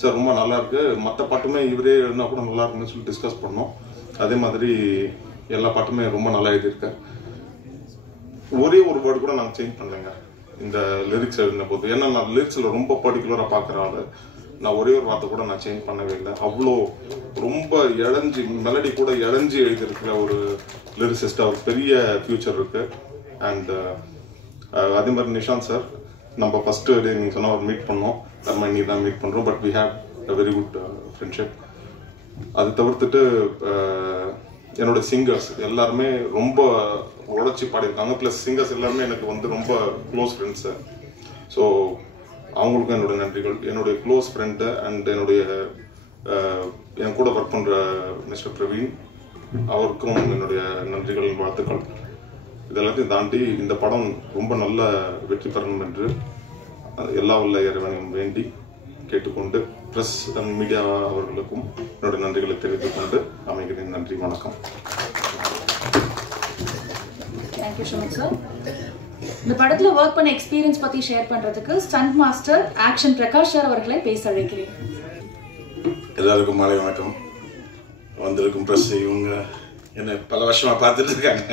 சார் ரொம்ப நல்லா இருக்கு, மற்ற பாட்டுமே இவரே எழுதினா கூட நல்லா இருக்குன்னு சொல்லி டிஸ்கஸ் பண்ணோம். அதே மாதிரி எல்லா பாட்டுமே ரொம்ப நல்லா எழுதியிருக்கேன். ஒரே ஒரு வேர்டு கூட நாங்கள் சேஞ்ச் பண்ணலைங்க இந்த லிரிக்ஸ் எழுதின போது. ஏன்னா நான் லிரிக்ஸில் ரொம்ப பர்டிகுலராக பார்க்குற ஆள். நான் ஒரே ஒரு வார்த்தை கூட நான் சேஞ்ச் பண்ணவே இல்லை. அவ்வளோ ரொம்ப இழஞ்சி மெலடி கூட இழஞ்சி எழுதியிருக்கிற ஒரு லிரிசிஸ்ட். அவர் பெரிய ஃபியூச்சர் இருக்கு. அண்ட் அதே மாதிரி நிஷாந்த் சார் நம்ம ஃபர்ஸ்ட் டே நீங்கள் சொன்னால் அவர் மீட் பண்ணோம். நம்ம இன்னைக்கு தான் மீட் பண்ணுறோம். But we have a very good friendship. அது தவிர்த்துட்டு என்னோட சிங்கர்ஸ் எல்லாருமே ரொம்ப உழைச்சி பாடியிருக்காங்க. ப்ளஸ் சிங்கர்ஸ் எல்லாருமே எனக்கு வந்து ரொம்ப க்ளோஸ் ஃப்ரெண்ட்ஸு. ஸோ அவங்களுக்கும் என்னோட நன்றிகள். என்னுடைய க்ளோஸ் ஃப்ரெண்டு அண்ட் என்னுடைய என் கூட ஒர்க் பண்ணுற மிஸ்டர் பிரவீன், அவருக்கும் என்னுடைய நன்றிகள், வாழ்த்துக்கள். இதெல்லாத்தையும் தாண்டி இந்த படம் ரொம்ப நல்ல வெற்றி பெறணும் என்று எல்லா உள்ள இறைவனையும் வேண்டி கேட்டுக்கொண்டு பிரஸ் அண்ட் மீடியா அவர்களுக்கும் என்னுடைய நன்றிகளை தெரிவித்துக் கொண்டு அமைகிறேன். நன்றி, வணக்கம். Thank you so much sir. இந்த படத்துல ஒர்க் பண்ண எக்ஸ்பீரியன்ஸ் பத்தி ஷேர் பண்றதுக்கு stunt master action Prakash sir அவர்களை பேச அழைக்கிறேன். எல்லாருக்கும் மாலை வணக்கம். வந்திருக்கும் பிரஸ் இவங்க என்னை பல வருஷமா பார்த்துட்டு இருக்காங்க.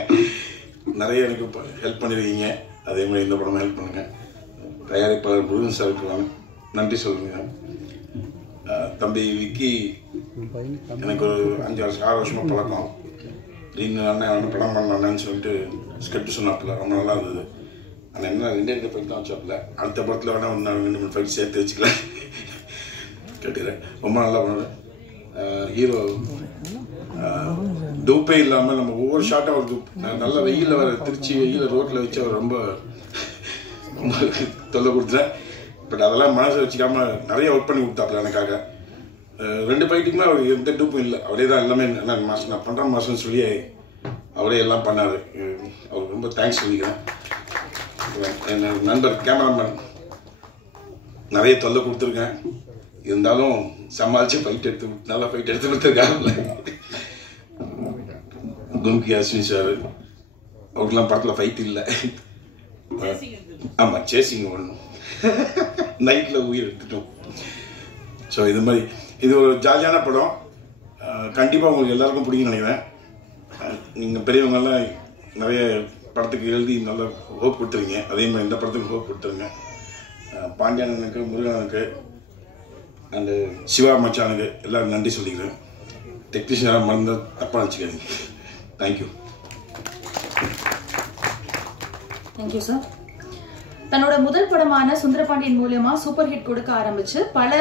நிறைய எனக்கு ஹெல்ப் பண்ணிருக்கீங்க. அதே மாதிரி இந்த படமும் ஹெல்ப் பண்ணுங்க. தயாரிப்பாளர் முருகன் சாருக்கு நன்றி சொல்லுங்க. தம்பி விக்கி எனக்கு ஒரு 5-6 வருஷமா பழக்கம். திடீர்னு அண்ணன் படம் பண்ணலான்னு சொல்லிட்டு ஸ்கிரிப்ட் சொன்னாப்புல ரொம்ப நல்லா இருந்தது. ஆனால் என்ன 2 ஃபைட் தான் வச்சாப்புல. அடுத்த படத்தில் வேணா 2-3 ஃபைட் சேர்த்து வச்சுக்கல கேட்டுக்கிறேன். ரொம்ப நல்லா பண்ணுவேன். ஹீரோ டூப்பே இல்லாமல் நம்ம ஒவ்வொரு ஷாட்டும் ஒரு டூப் நல்ல வெயிலில் வர திருச்சி வெயில ரோட்டில் வச்சு அவர் ரொம்ப தொல்லை கொடுத்துறேன். பட் அதெல்லாம் மனசு வச்சுக்காம நிறைய ஒர்க் பண்ணி கொடுத்தாப்புல எனக்காக. 2 ஃபைட்டுக்குமே அவர் எந்த டூப்பும் இல்லை, அவரே தான் எல்லாமே மாஸ்டர் நான் பண்ணுற மாஸ்டர்னு சொல்லி அவரே எல்லாம் பண்ணார். அவருக்கு ரொம்ப தேங்க்ஸ் சொல்லிக்கிறேன். என் நண்பர் கேமராமேன் நிறைய தொல்லை கொடுத்துருக்கேன், இருந்தாலும் சமாளித்து நல்லா ஃபைட் எடுத்து கொடுத்துருக்காங்க. கும்கி அஸ்வின் சார் அவருக்கெல்லாம் படத்தில் ஃபைட் இல்லை. ஆமாம், சேசிங் ஒன்றும் நைட்டில் உயிர் எடுத்துட்டோம். ஸோ இது மாதிரி இது ஒரு ஜாலியான படம். கண்டிப்பாக உங்களுக்கு எல்லாருக்கும் பிடிக்கும்னு நினைக்கிறேன். நீங்கள் பெரியவங்கெல்லாம் நிறைய படத்துக்கு எழுதி நல்லா ஹோப் கொடுத்துருங்க, அதே மாதிரி இந்த படத்துக்கு ஹோப் கொடுத்துருங்க. பாண்டியனுக்கு, முருகனுக்கு அண்டு சிவா மச்சானுக்கு எல்லோரும் நன்றி சொல்லிக்கிறேன். டெக்னீஷியனாக மறந்து தப்பாக நினச்சிக்காதீங்க. தேங்க்யூ. Thank you sir. தன்னோட முதல் படமான சுந்தரபாண்டியன் மூலமா சூப்பர் ஹிட் கொடுக்க ஆரம்பிச்சு பல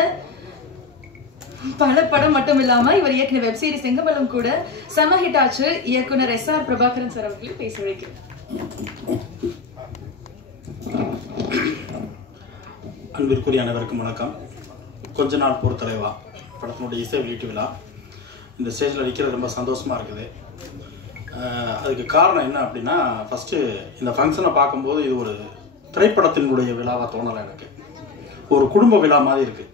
படம் மட்டும் இல்லாம இவர் இயக்குன வெப் சீரிஸ் எங்கபலம் கூட செம ஹிட் ஆச்சு. இயக்குனர் SR பிரபாகரன் சார் அவர்களே பேச வைக்கிறேன். அன்பிற்குரிய அனைவருக்கும் வணக்கம். கொஞ்ச நாள் பொறுத்தலைவா படத்தினுடைய இசை வெளியீட்டு விழா இந்த ஸ்டேஜில் நிற்கிறது ரொம்ப சந்தோஷமாக இருக்குது. அதுக்கு காரணம் என்ன அப்படின்னா, ஃபஸ்ட்டு இந்த ஃபங்க்ஷனை பார்க்கும்போது இது ஒரு திரைப்படத்தினுடைய விழாவாக தோணலை எனக்கு. ஒரு குடும்ப விழா மாதிரி இருக்குது.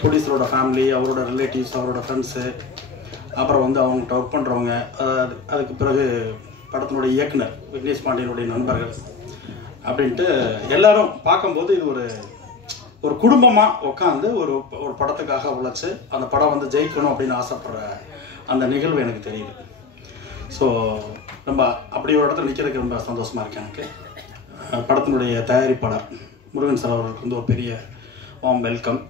ப்ரொடியூசரோட ஃபேமிலி, அவரோட ரிலேட்டிவ்ஸ், அவரோட ஃப்ரெண்ட்ஸு, அப்புறம் வந்து அவங்கள்ட்ட ஒர்க் பண்ணுறவங்க, அதுக்கு பிறகு படத்தினுடைய இயக்குனர் விக்னேஷ் பாண்டியனுடைய நண்பர்கள் அப்படின்ட்டு எல்லாரும் பார்க்கும்போது இது ஒரு குடும்பமாக உட்காந்து ஒரு படத்துக்காக உழைச்சி அந்த படம் வந்து ஜெயிக்கணும் அப்படின்னு ஆசைப்படுற அந்த நிகழ்வு எனக்கு தெரியுது. ஸோ நம்ம அப்படி ஒரு இடத்துல நிற்கிறதுக்கு ரொம்ப சந்தோஷமாக இருக்குது எனக்கு. படத்தினுடைய தயாரிப்பாளர் முருகன் சார் அவர்களுக்கு வந்து ஒரு பெரிய வார்ம் வெல்கம்.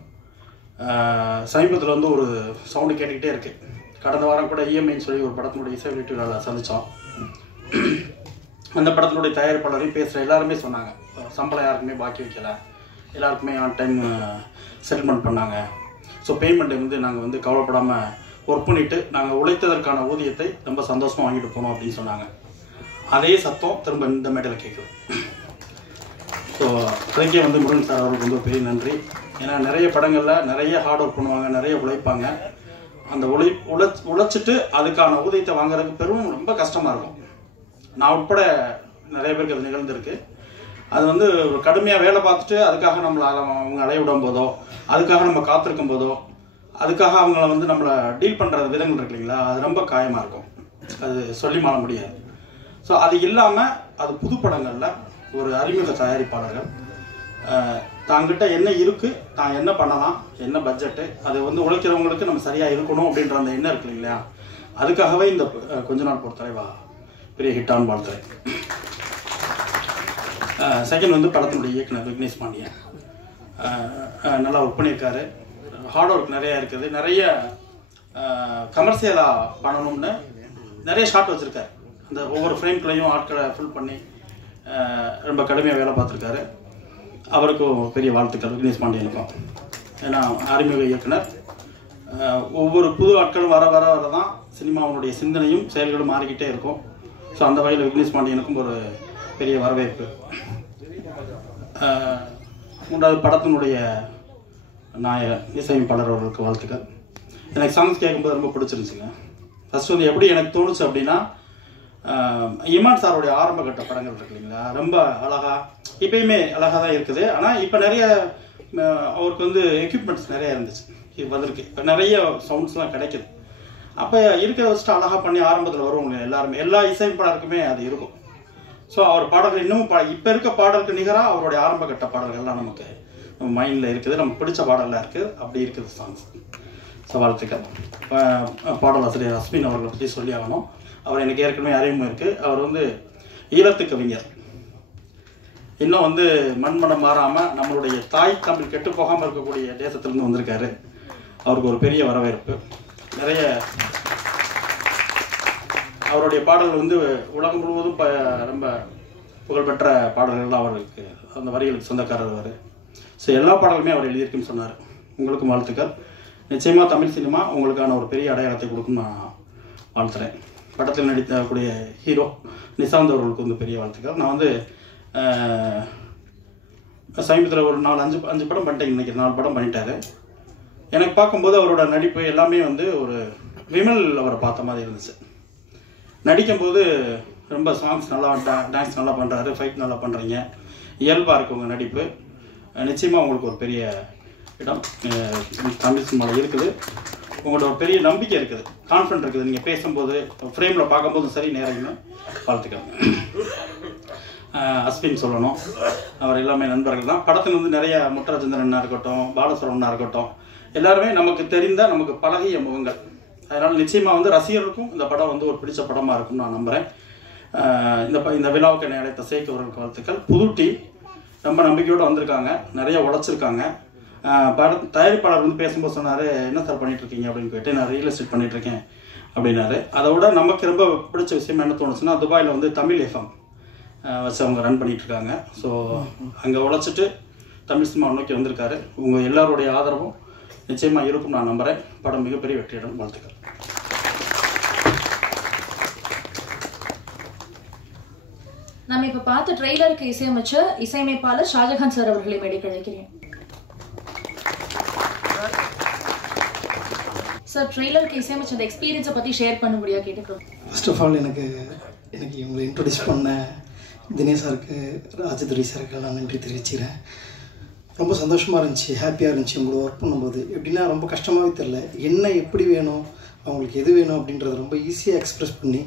சமீபத்தில் வந்து ஒரு சவுண்டு கேட்டுக்கிட்டே இருக்குது. கடந்த வாரம் கூட EMIன்னு சொல்லி ஒரு படத்தினுடைய இசை வெளியீட்டு விழாவில் சந்தித்தோம். அந்த படத்தினுடைய தயாரிப்பாளரையும் பேசுகிற எல்லாருமே சொன்னாங்க, சம்பளம் யாருக்குமே பாக்கி வைக்கலை, எல்லாருக்குமே ஆன் டைம் செட்டில்மெண்ட் பண்ணாங்க. ஸோ பேமெண்ட் வந்து நாங்கள் வந்து கவலைப்படாமல் ஒர்க் பண்ணிவிட்டு நாங்கள் உழைத்ததற்கான ஊதியத்தை ரொம்ப சந்தோஷமாக வாங்கிட்டு போனோம் அப்படின்னு சொன்னாங்க. அதே சத்தம் திரும்ப இந்த மேடையில் கேட்குது. ஸோ அதுக்கே வந்து முருகன் சார் அவர்களுக்கு வந்து ஒரு பெரிய நன்றி. ஏன்னா நிறைய படங்களில் நிறைய ஹார்ட் ஒர்க் பண்ணுவாங்க, நிறைய உழைப்பாங்க. அந்த உழைச்சிட்டு அதுக்கான ஊதியத்தை வாங்குறதுக்கு பெரும் ரொம்ப கஷ்டமாக இருக்கும். நான் உட்பட நிறைய பேருக்கு அது நிகழ்ந்திருக்கு. அது வந்து ஒரு கடுமையாக வேலை பார்த்துட்டு அதுக்காக நம்மளை அவங்க அலைய விடும் போதோ, அதுக்காக நம்ம காத்திருக்கும் போதோ, அதுக்காக அவங்கள வந்து நம்மளை டீல் பண்ணுற விதங்கள் இருக்கு இல்லைங்களா, அது ரொம்ப காயமாக இருக்கும். அது சொல்லி மாற முடியாது. ஸோ அது இல்லாமல் அது புது படங்களில் ஒரு அறிமுக தயாரிப்பாளர்கள் தாங்கிட்ட என்ன இருக்குது, தான் என்ன பண்ணலாம், என்ன பட்ஜெட்டு, அது வந்து உழைக்கிறவங்களுக்கு நம்ம சரியாக இருக்கணும் அப்படின்ற அந்த எண்ணம் இருக்கு இல்லையா, அதுக்காகவே இந்த கொஞ்ச நாள் பொறுத்தலைவா பெரிய ஹிட்டான வாழ்த்துறேன். செகண்ட் வந்து படத்தினுடைய இயக்குனர் விக்னேஷ் பாண்டியன் நல்லா ஒர்க் பண்ணியிருக்காரு. ஹார்ட் ஒர்க் நிறையா இருக்குது. நிறைய கமர்ஷியலாக பண்ணணும்னு நிறைய ஷாட் வச்சுருக்காரு. அந்த ஒவ்வொரு ஃப்ரேம்குள்ளேயும் ஆட்களை ஃபுல் பண்ணி ரொம்ப கடுமையாக வேலை பார்த்துருக்காரு. அவருக்கும் பெரிய வாழ்த்துக்கள் விக்னேஷ் பாண்டியனுக்கும். ஏன்னா அறிமுக இயக்குனர். ஒவ்வொரு புது ஆட்களும் வர வர வர தான் சினிமாவுடைய சிந்தனையும் செயல்களும் மாறிக்கிட்டே இருக்கும். ஸோ அந்த வகையில் விக்னேஷ் பாண்டியனுக்கும் ஒரு பெரிய வரவேற்பு. மூன்றாவது படத்தினுடைய நாயகர் இசையமைப்பாளர் அவர்களுக்கு வாழ்த்துக்கள். எனக்கு சாங்ஸ் கேட்கும்போது ரொம்ப பிடிச்சிருந்துச்சுங்க. ஃபர்ஸ்ட் வந்து எப்படி எனக்கு தோணுச்சு அப்படின்னா, இமான் சாருடைய ஆரம்ப கட்ட படங்கள் இருக்கு இல்லைங்களா, ரொம்ப அழகாக இப்பயுமே அழகாக தான் இருக்குது. ஆனால் இப்போ நிறைய அவருக்கு வந்து எக்யூப்மெண்ட்ஸ் நிறைய இருந்துச்சு, இது வந்திருக்கு. இப்போ நிறைய சவுண்ட்ஸ்லாம் கிடைக்குது. அப்போ இருக்கிற வச்சுட்டு அழகாக பண்ணி ஆரம்பத்தில் வருவாங்க எல்லாருமே, எல்லா இசையமைப்பாளருக்குமே அது இருக்கும். ஸோ அவர் பாடல்கள் இன்னமும் இப்போ இருக்க பாடலுக்கு நிகராக அவருடைய ஆரம்ப கட்ட பாடல்கள்லாம் நமக்கு நம்ம மைண்டில் இருக்குது, நமக்கு பிடிச்ச பாடலாம் இருக்குது. அப்படி இருக்குது சாங்ஸ். ஸோ வாழ்த்துக்கள். பாடலாசிரியர் அஸ்வின் அவர்களை பற்றி சொல்லி ஆகணும். அவர் எனக்கு ஏற்கனவே அறிமுகம் இருக்குது. அவர் வந்து ஈழத்து கவிஞர். இன்னும் வந்து மண்மனம் மாறாமல் நம்மளுடைய தாய் தமிழ் கெட்டு போகாமல் இருக்கக்கூடிய தேசத்திலிருந்து வந்திருக்காரு. அவருக்கு ஒரு பெரிய வரவேற்பு. நிறைய அவருடைய பாடல்கள் வந்து உலகம் முழுவதும் ரொம்ப புகழ்பெற்ற பாடல்கள் தான் அவருக்கு, அந்த வரிகளுக்கு சொந்தக்காரர் அவர். ஸோ எல்லா பாடலுமே அவர் எழுதியிருக்குன்னு சொன்னார். உங்களுக்கும் வாழ்த்துக்கள். நிச்சயமாக தமிழ் சினிமா உங்களுக்கான ஒரு பெரிய அடையாளத்தை கொடுக்கும் நான் வாழ்த்துறேன். படத்தில் நடித்தக்கூடிய ஹீரோ நிசாந்த் அவர்களுக்கு வந்து பெரிய வாழ்த்துக்கள். நான் வந்து சமீபத்தில் ஒரு 4-5 படம் பண்ணிட்டேங்க, இன்றைக்கி 4 படம் பண்ணிட்டாரு. எனக்கு பார்க்கும்போது அவரோட நடிப்பு எல்லாமே வந்து ஒரு விமல் அவரை பார்த்த மாதிரி இருந்துச்சு. நடிக்கும்போது ரொம்ப சாங்ஸ் நல்லா, டான்ஸ் நல்லா பண்ணுறாரு, ஃபைட் நல்லா பண்ணுறீங்க, இயல்பாக இருக்குது உங்கள் நடிப்பு. நிச்சயமாக உங்களுக்கு ஒரு பெரிய இடம் தமிழ் சினிமாவில் இருக்குது. உங்களோட ஒரு பெரிய நம்பிக்கை இருக்குது, கான்ஃபிடென்ட் இருக்குது. நீங்கள் பேசும்போது ஃப்ரேமில் பார்க்கும்போதும் சரி, நேரமே வாழ்த்துக்கள். அஸ்வின் சொல்லணும், அவர் எல்லாமே நண்பர்கள் தான். படத்தில் வந்து நிறைய முட்டராஜேந்திரனா இருக்கட்டும், பாலசுரமனா இருக்கட்டும், எல்லாருமே நமக்கு தெரிந்த, நமக்கு பழகிய முகங்கள். அதனால் நிச்சயமாக வந்து ரசிகர்களுக்கும் இந்த படம் வந்து ஒரு பிடிச்ச படமாக இருக்கும்னு நான் நம்புகிறேன். இந்த விழாவுக்கு என்னை அழைத்த சேக் அவர்களுக்கு வாழ்த்துக்கள். புது டீம் ரொம்ப நம்பிக்கையோடு வந்திருக்காங்க, நிறைய உழைச்சிருக்காங்க. தயாரிப்பாளர் வந்து பேசும்போது சொன்னார், என்ன சார் பண்ணிகிட்ருக்கீங்க அப்படின்னு கேட்டு, நான் ரியல் எஸ்டேட் பண்ணிகிட்ருக்கேன் அப்படின்னாரு. அதை விட நமக்கு ரொம்ப பிடிச்ச விஷயம் என்ன தோணுச்சுன்னா, துபாயில் வந்து தமிழ் எஃப்எம் வச்சு அவங்க ரன் பண்ணிகிட்ருக்காங்க. ஸோ அங்கே உழைச்சிட்டு தமிழ் சினிமா நோக்கி வந்திருக்காரு. உங்கள் எல்லாருடைய ஆதரவும் நிச்சயமாக இருக்கும் நான் நம்புகிறேன். படம் மிகப்பெரிய வெற்றியிடம். வாழ்த்துக்கள். நம்ம இப்ப பார்த்த ட்ரெய்லருக்கு இசையமைச்ச இசையமைப்பாளர் ஷாஜகான் சார் அவர்களை மேடைக்கு அழைக்கிறேன். சார், ட்ரெய்லருக்கு இசையமைச்ச அந்த எக்ஸ்பீரியன்ஸை பத்தி ஷேர் பண்ண முடியாது கேட்டுக்கிறோம். ஃபர்ஸ்ட் ஆஃப் ஆல் எனக்கு இவங்களை இன்ட்ரோடியூஸ் பண்ண தினேஷ் சாருக்கு, ராஜதுரை சாருக்கு நான் நன்றி தெரிவிச்சுக்கிறேன். ரொம்ப சந்தோஷமாக இருந்துச்சு, ஹாப்பியாக இருந்துச்சு உங்களோட ஒர்க் பண்ணும்போது. எப்படின்னா ரொம்ப கஷ்டமாகவே தெரில, என்ன எப்படி வேணும், அவங்களுக்கு எது வேணும் அப்படின்றத ரொம்ப ஈஸியாக எக்ஸ்ப்ரெஸ் பண்ணி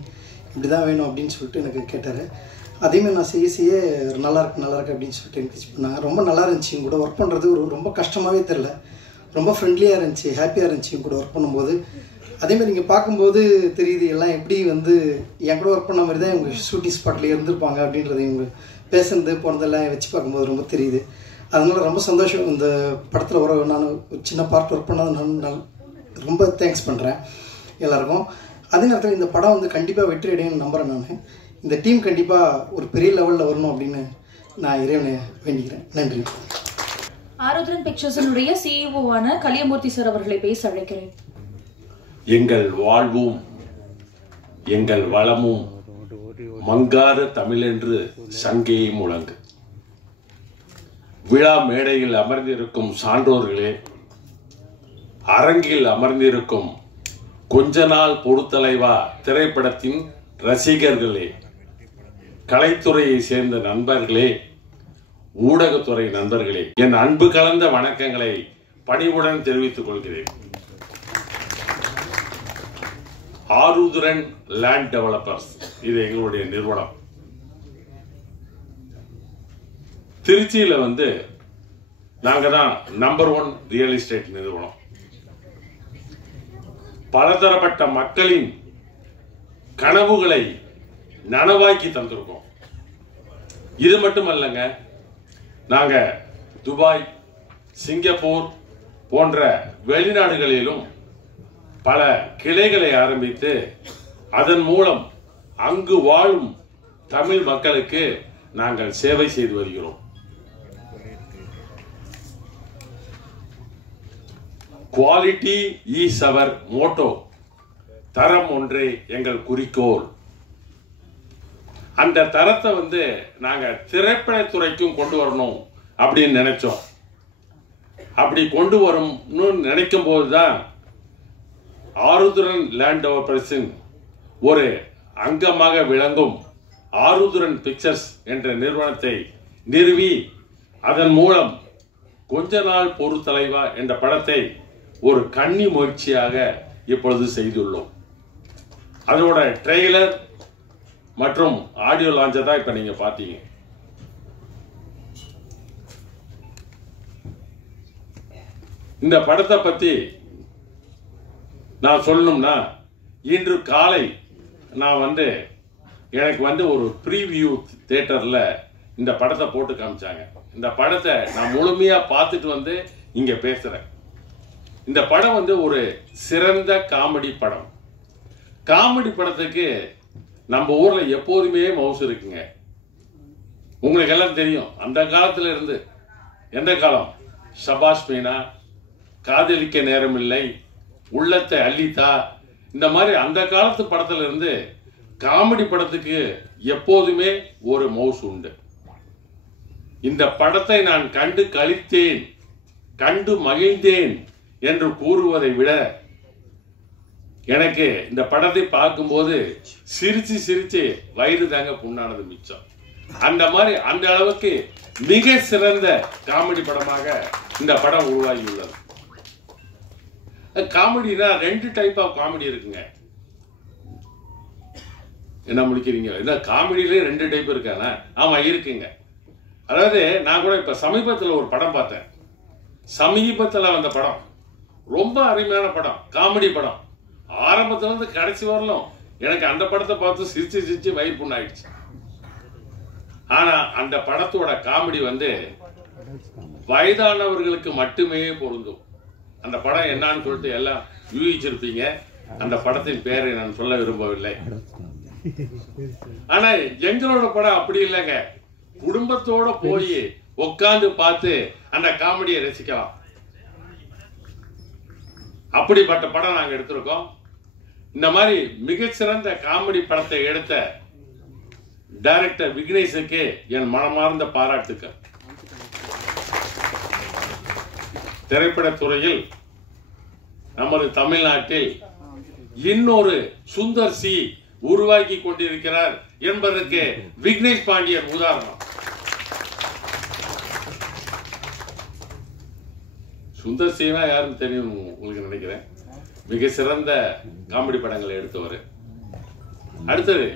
இப்படி தான் வேணும் அப்படின்னு சொல்லிட்டு எனக்கு கேட்டார். அதேமாதிரி நான் செய்ய நல்லா இருக்கு அப்படின்னு சொல்லிட்டு என்கரேஜ் பண்ணாங்க. ரொம்ப நல்லா இருந்துச்சு உங்களோட ஒர்க் பண்ணுறது. ரொம்ப கஷ்டமாகவே தெரில, ரொம்ப ஃப்ரெண்ட்லியாக இருந்துச்சு, ஹாப்பியாக இருந்துச்சு உங்களோட ஒர்க் பண்ணும்போது. அதேமாதிரி நீங்கள் பார்க்கும்போது தெரியுது எல்லாம் எப்படி வந்து என் கூட ஒர்க் பண்ண மாதிரி தான் இவங்க ஷூட்டிங் ஸ்பாட்லேயே இருந்திருப்பாங்க அப்படின்றது இவங்க பேசுறது போனதெல்லாம் வச்சு பார்க்கும்போது ரொம்ப தெரியுது. அதனால் ரொம்ப சந்தோஷம். இந்த படத்தில் நான் ஒரு சின்ன பார்ட் ஒர்க் பண்ணது நான் ரொம்ப தேங்க்ஸ் பண்ணுறேன் எல்லாருக்கும். அதே நேரத்தில் இந்த படம் வந்து கண்டிப்பாக வெற்றி அடையணும்னு நம்புகிறேன். நான் இந்த டீம் கண்டிப்பாக ஒரு பெரிய லெவலில் வரணும் அப்படின்னு நான் இறைவனை வேண்டிக்கிறேன். நன்றி. ஆருத்ரன் பிக்சர்ஸினுடைய சிஇஓவான கலியமூர்த்தி சார் அவர்களை பேச அழைக்கிறேன். எங்கள் வாழ்வும் எங்கள் வளமும் மங்கார தமிழென்று சங்கே முழங்கு. விழா மேடையில் அமர்ந்திருக்கும் சான்றோர்களே, அரங்கில் அமர்ந்திருக்கும் கொஞ்ச நாள் பொறுத்தலைவா திரைப்படத்தின் ரசிகர்களே, கலைத்துறையை சேர்ந்த நண்பர்களே, ஊடகத்துறை நண்பர்களே, என் அன்பு கலந்த வணக்கங்களை பணிவுடன் தெரிவித்துக் கொள்கிறேன். ஆருத்ரன் லேண்ட் டெவலப்பர்ஸ், இது எங்களுடைய நிறுவனம். திருச்சியில வந்து நாங்க தான் நம்பர் 1 ரியல் எஸ்டேட் நிறுவனம். பலதரப்பட்ட மக்களின் கனவுகளை நனவாக்கி தந்திருக்கோம். இது மட்டுமல்லங்க, நாங்க துபாய், சிங்கப்பூர் போன்ற வெளிநாடுகளிலும் பல கிளைகளை ஆரம்பித்து அதன் மூலம் அங்கு வாழும் தமிழ் மக்களுக்கு நாங்கள் சேவை செய்து வருகிறோம். குவாலிட்டி இஸ் அவர் மோட்டோ, தரம் ஒன்றே எங்கள் குறிக்கோள். அந்த தரத்தை வந்து நாங்க திரைப்படத்துறைக்கும் கொண்டு வரணும் அப்படின்னு நினைச்சோம். அப்படி கொண்டு வரணும்னு நினைக்கும் போதுதான் ஆருத்ரன் லேண்ட் டெவலப்பர்ஸின் ஒரு அங்கமாக விளங்கும் ஆருத்ரன் பிக்சர்ஸ் என்ற நிறுவனத்தை நிறுவி அதன் மூலம் கொஞ்ச நாள் பொறுத்தலைவா என்ற படத்தை ஒரு கன்னி முயற்சியாக இப்பொழுது செய்துள்ளோம். அதோட ட்ரெய்லர் மற்றும் ஆடியோ லான்ச்சை தான் இப்ப நீங்க பாத்தீங்க. இந்த படத்தை பத்தி நான் சொல்லணும்னா, இன்று காலை நான் எனக்கு ஒரு ப்ரீவியூ தியேட்டர்ல இந்த படத்தை போட்டு காமிச்சாங்க. இந்த படத்தை நான் முழுமையா பார்த்துட்டு இங்க பேசுறேன். இந்த படம் ஒரு சிறந்த காமெடி படம். காமெடி படத்துக்கு நம்ம ஊர்ல எப்போதுமே மவுசு இருக்குங்க. உங்களுக்கு எல்லாம் தெரியும், அந்த காலத்துல இருந்து எந்த காலம், சபாஷ் மீனா, காதலிக்க நேரம் இல்லை, உள்ளத்தை அள்ளித்தா, இந்த மாதிரி அந்த காலத்து படத்துல இருந்து காமெடி படத்துக்கு எப்போதுமே ஒரு மவுஸ் உண்டு. இந்த படத்தை நான் கண்டு களித்தேன், கண்டு மகிழ்ந்தேன் என்று கூறுவதை விட எனக்கு இந்த படத்தை பார்க்கும்போது சிரிச்சு சிரிச்சு வயிறு தாங்க புண்ணானது மிச்சம். அந்த மாதிரி அந்த அளவுக்கு மிக சிறந்த காமெடி படமாக இந்த படம் உருவாகியுள்ளது. காமெடினா 2 டைப் ஆஃப் காமெடி இருக்குங்க. என்ன முடிக்கிறீங்க? இந்த காமெடியிலே 2 டைப் இருக்கானா? ஆமா இருக்குங்க. அதாவது நான் கூட இப்ப சமீபத்தில் ஒரு படம் பார்த்தேன். சமீபத்தில் வந்த படம் ரொம்ப அருமையான படம், காமெடி படம். ஆரம்பத்துல இருந்து கடைசி வரலும் எனக்கு அந்த படத்தை பார்த்து சிரிச்சு சிரிச்சு வயிறு புண்ணாயிடுச்சு. ஆனா அந்த படத்தோட காமெடி வயதானவர்களுக்கு மட்டுமே பொருந்தும். அந்த படம் என்னன்னு சொல்லிட்டு எல்லாம் யூகிச்சிருப்பீங்க. அந்த படத்தின் பெயரை நான் சொல்ல விரும்பவில்லை. ஆனா எங்களோட படம் அப்படி இல்லைங்க. குடும்பத்தோட போய் உட்காந்து பார்த்து அந்த காமெடியை ரசிக்கலாம். அப்படிப்பட்ட படம் நாங்க எடுத்திருக்கோம். இந்த மாதிரி மிகச்சிறந்த காமெடி படத்தை எடுத்த டைரக்டர் விக்னேஷுக்கு என் மனமார்ந்த பாராட்டுக்கள். திரைப்படத்துறையில் நமது தமிழ்நாட்டில் இன்னொரு சுந்தர் சி உருவாக்கி கொண்டிருக்கிறார் என்பதற்கு விக்னேஷ் பாண்டியன் உதாரணம். சுந்தர் சினா யாருன்னு தெரியும் உங்களுக்கு நினைக்கிறேன். மிக சிறந்த காமெடி படங்களை எடுத்தவர். அடுத்தது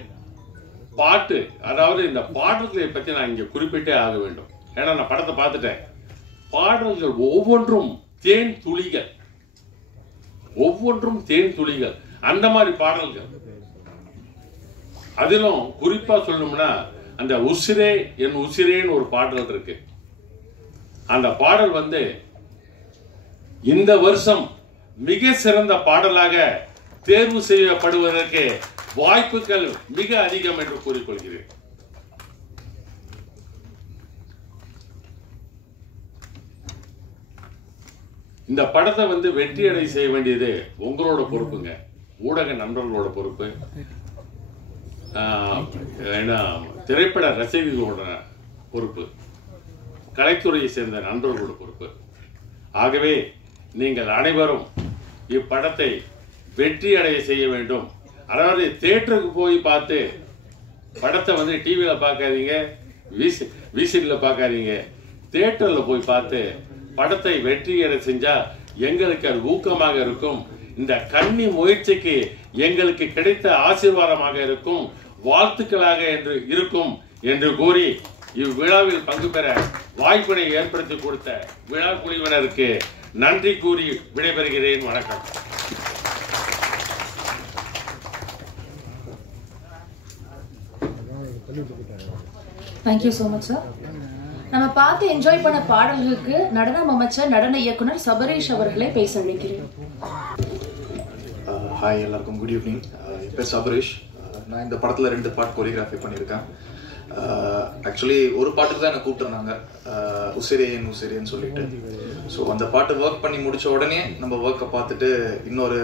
பாட்டு, அதாவது இந்த பாடல்களை பற்றி நான் இங்க குறிப்பிட்டே ஆக வேண்டும். ஏன்னா நான் படத்தை பார்த்துட்டேன். பாடல்கள் ஒவ்வொன்றும் தேன் துளிகள், ஒவ்வொன்றும் தேன் துளிகள். அந்த மாதிரி பாடல்கள். அதிலும் குறிப்பா சொல்லணும்னா அந்த உசிரே என் உசிரேன்னு ஒரு பாடல் இருக்கு. அந்த பாடல் இந்த வருஷம் மிக சிறந்த பாடலாக தேர்வு செய்யப்படுவதற்கு வாய்ப்புகள் மிக அதிகம் என்று கூறிக்கொள்கிறேன். இந்த படத்தை வெற்றியடை செய்ய வேண்டியது உங்களோட பொறுப்புங்க, ஊடக நண்பர்களோட பொறுப்பு, திரைப்பட ரசிகர்களோட பொறுப்பு, கலைத்துறையை சேர்ந்த நண்பர்களோட பொறுப்பு. ஆகவே நீங்கள் அனைவரும் இப்படத்தை வெற்றி அடைய செய்ய வேண்டும். அதாவது தியேட்டருக்கு போய் பார்த்து படத்தை டிவியில பார்க்காதீங்க, விசிடில பார்க்காதீங்க. தியேட்டர்ல போய் பார்த்து படத்தை வெற்றி அடைய செஞ்சா எங்களுக்கு அது ஊக்கமாக இருக்கும். இந்த கன்னி முயற்சிக்கு எங்களுக்கு கிடைத்த ஆசீர்வாதமாக இருக்கும், வாழ்த்துக்களாக இருக்கும் என்று கூறி இவ்விழாவில் பங்கு பெற வாய்ப்பினை ஏற்படுத்தி கொடுத்த விழா குழுவினருக்கு நன்றி கூறி விடைபெறுகிறேன். வணக்கம். Thank you so much sir. நம்ம பார்த்து என்ஜாய் பண்ண பாடல்களுக்கு நடனம் அமைச்சர் நடன இயக்குனர் சபரீஷ் அவர்களை பேச அழைக்கிறேன். ஹாய், எல்லாருக்கும் குட் ஈவினிங். என் பேர் சபரீஷ். நான் இந்த படத்தில் 2 பாட்டு கொரியோகிராஃபி பண்ணியிருக்கேன். ஆக்சுவலி ஒரு பாட்டுக்கு தான் என்னை கூப்பிட்டுருந்தாங்க, உசிரேன் உசிரேன்னு சொல்லிட்டு. ஸோ அந்த பாட்டு ஒர்க் பண்ணி முடித்த உடனே நம்ம ஒர்க்கை பார்த்துட்டு இன்னொரு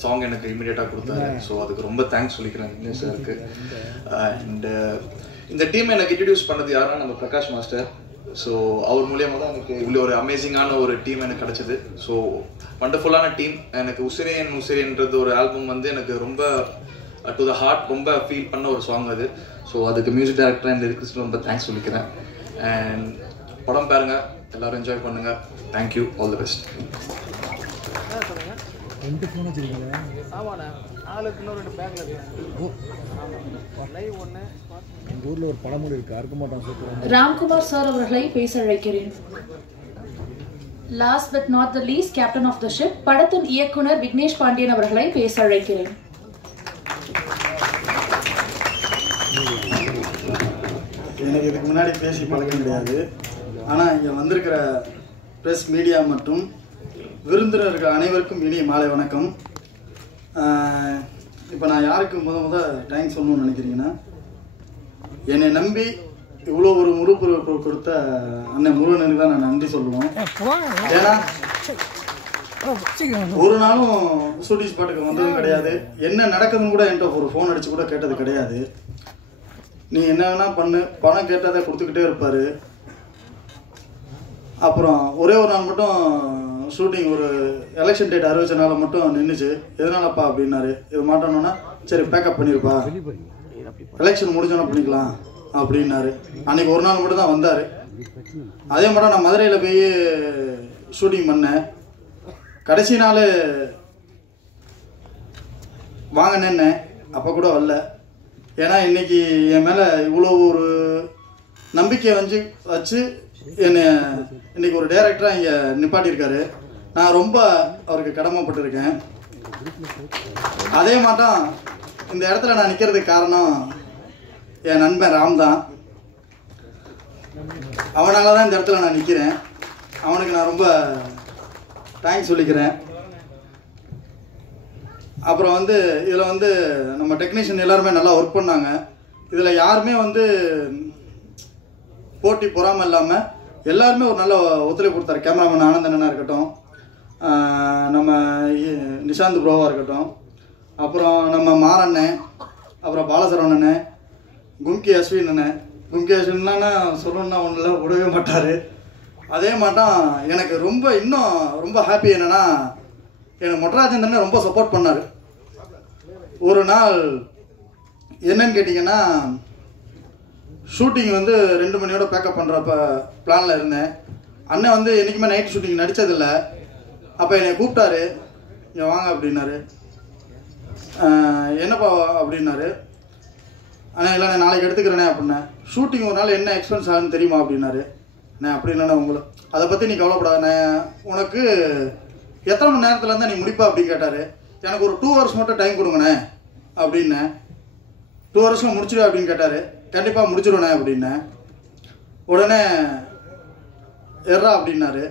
சாங் எனக்கு இமீடியட்டாக கொடுத்தாரு. ஸோ அதுக்கு ரொம்ப தேங்க்ஸ் சொல்லிக்கிறேன் விக்னேஷ் சாருக்கு. அண்ட் இந்த டீம் எனக்கு இன்ட்ரடியூஸ் பண்ணது யாருன்னா நம்ம பிரகாஷ் மாஸ்டர். ஸோ அவர் மூலியமாக தான் எனக்கு இவ்வளோ ஒரு அமேசிங்கான ஒரு டீம் எனக்கு கிடச்சிது. ஸோ வண்டர்ஃபுல்லான டீம். எனக்கு உசிரேன் உசிரேன்றது ஒரு ஆல்பம் எனக்கு ரொம்ப டு த ஹார்ட், ரொம்ப ஃபீல் பண்ண ஒரு சாங் அது. ஸோ அதுக்கு மியூசிக் டைரக்டர் அண்ட் லிரிக்ஸ்க்கு ரொம்ப தேங்க்ஸ் சொல்லிக்கிறேன். அண்ட் படம் பாருங்க, எல்லாரும் என்ஜாய் பண்ணுங்க. Thank you, all the best. Ramkumar sir அவர்களை பேச அழைக்கிறேன். Last but not the least, captain of the ship, படத்தின் இயக்குனர் விக்னேஷ் பாண்டியன் அவர்களை பேச அழைக்கிறேன். எனக்கு இதுக்கு முன்னாடி பேசி பழக்கம் கிடையாது. ஆனால் இங்கே வந்திருக்கிற ப்ரெஸ், மீடியா மற்றும் விருந்தினர்கள் அனைவருக்கும் இனிய மாலை வணக்கம். இப்போ நான் யாருக்கு முத தேங்க்ஸ் சொல்லணும்னு நினைக்கிறீங்கன்னா, என்னை நம்பி இவ்வளோ ஒரு முறுப்பு கொடுத்த அண்ணன் முருகனுக்கு தான் நான் நன்றி சொல்லுவேன். ஏன்னா ஒரு நாளும் சூட்டிஸ் பாட்டுக்கு வந்ததும் கிடையாது, என்ன நடக்குதுன்னு கூட என்கிட்ட ஒரு ஃபோன் அடித்து கூட கேட்டது கிடையாது. நீ என்ன வேணா பண்ணு, பணம் கேட்டால் கொடுத்துக்கிட்டே இருப்பார். அப்புறம் ஒரே ஒரு நாள் மட்டும் ஷூட்டிங் ஒரு எலெக்ஷன் டேட் அறிவிச்சனால மட்டும் நின்றுச்சு. எதனாலப்பா அப்படின்னாரு. இது மாட்டோன்னா சரி பேக்கப் பண்ணியிருப்பா, எலெக்ஷன் முடிஞ்சோன்னா பண்ணிக்கலாம் அப்படின்னாரு. அன்றைக்கி ஒரு நாள் மட்டும் தான் வந்தார். அதே மாதிரி நான் மதுரையில் போய் ஷூட்டிங் பண்ணேன். கடைசி நாள் வாங்கினேன்னு அப்போ கூட வரல. ஏன்னா இன்றைக்கி என் மேலே இவ்வளோ ஒரு நம்பிக்கையை வச்சு என்னை இன்றைக்கி ஒரு டைரக்டராக இங்கே நிப்பாட்டியிருக்காரு. நான் ரொம்ப அவருக்கு கடமைப்பட்டிருக்கேன். அதே மாட்டம் இந்த இடத்துல நான் நிற்கிறதுக்கு காரணம் என் நண்பன் ராம் தான். அவனால தான் இந்த இடத்துல நான் நிற்கிறேன். அவனுக்கு நான் ரொம்ப தேங்க்ஸ் சொல்லிக்கிறேன். அப்புறம் வந்து இதில் வந்து நம்ம டெக்னீஷியன் எல்லாருமே நல்லா ஒர்க் பண்ணாங்க. இதில் யாருமே வந்து போட்டி பொறாமல் இல்லாமல் எல்லாருமே ஒரு நல்ல ஒத்துழைப்பு கொடுத்தாரு. கேமராமேன் ஆனந்தண்ணனாக இருக்கட்டும், நம்ம நிஷாந்த் ப்ரோவாக இருக்கட்டும், அப்புறம் நம்ம மாறண்ணன், அப்புறம் பாலசரவணன், கும்கி அஸ்வின் அண்ணன். கும்கி அஸ்வின்னா சொல்லணுன்னா ஒன்றில் விடவே மாட்டார். அதே மாட்டம் எனக்கு இன்னும் ரொம்ப ஹாப்பி என்னென்னா, எனக்கு மொட்டராஜன் ரொம்ப சப்போர்ட் பண்ணார். ஒரு நாள் என்னன்னு கேட்டிங்கன்னா, ஷூட்டிங் வந்து 2 மணியோட பேக்கப் பண்ணுறப்ப பிளானில் இருந்தேன். அண்ணன் வந்து என்றைக்குமே நைட் ஷூட்டிங் நடித்ததில்லை. அப்போ என்னை கூப்பிட்டாரு, இங்கே வாங்க அப்படின்னாரு. என்னப்பா அப்படின்னாரு. அண்ணா இல்லை நான் நாளைக்கு எடுத்துக்கிறேனே அப்படின்னேன். ஷூட்டிங் ஒரு நாள் என்ன எக்ஸ்பென்ஸ் ஆகுன்னு தெரியுமா அப்படின்னாரு. நான் அப்படி இல்லைண்ணா அதை பற்றி நீ கவலைப்படாத, உனக்கு எத்தனை மணி நேரத்தில் இருந்தால் நீ முடிப்பா அப்படின்னு கேட்டார். எனக்கு ஒரு 2 hours மட்டும் டைம் கொடுங்கண்ணே அப்படின்னேன். 2 hours முடிச்சிடு அப்படின்னு கேட்டார். கண்டிப்பாக முடிச்சிடுவேண்ணே அப்படின்னேன். உடனே எர்றா அப்படின்னாரு.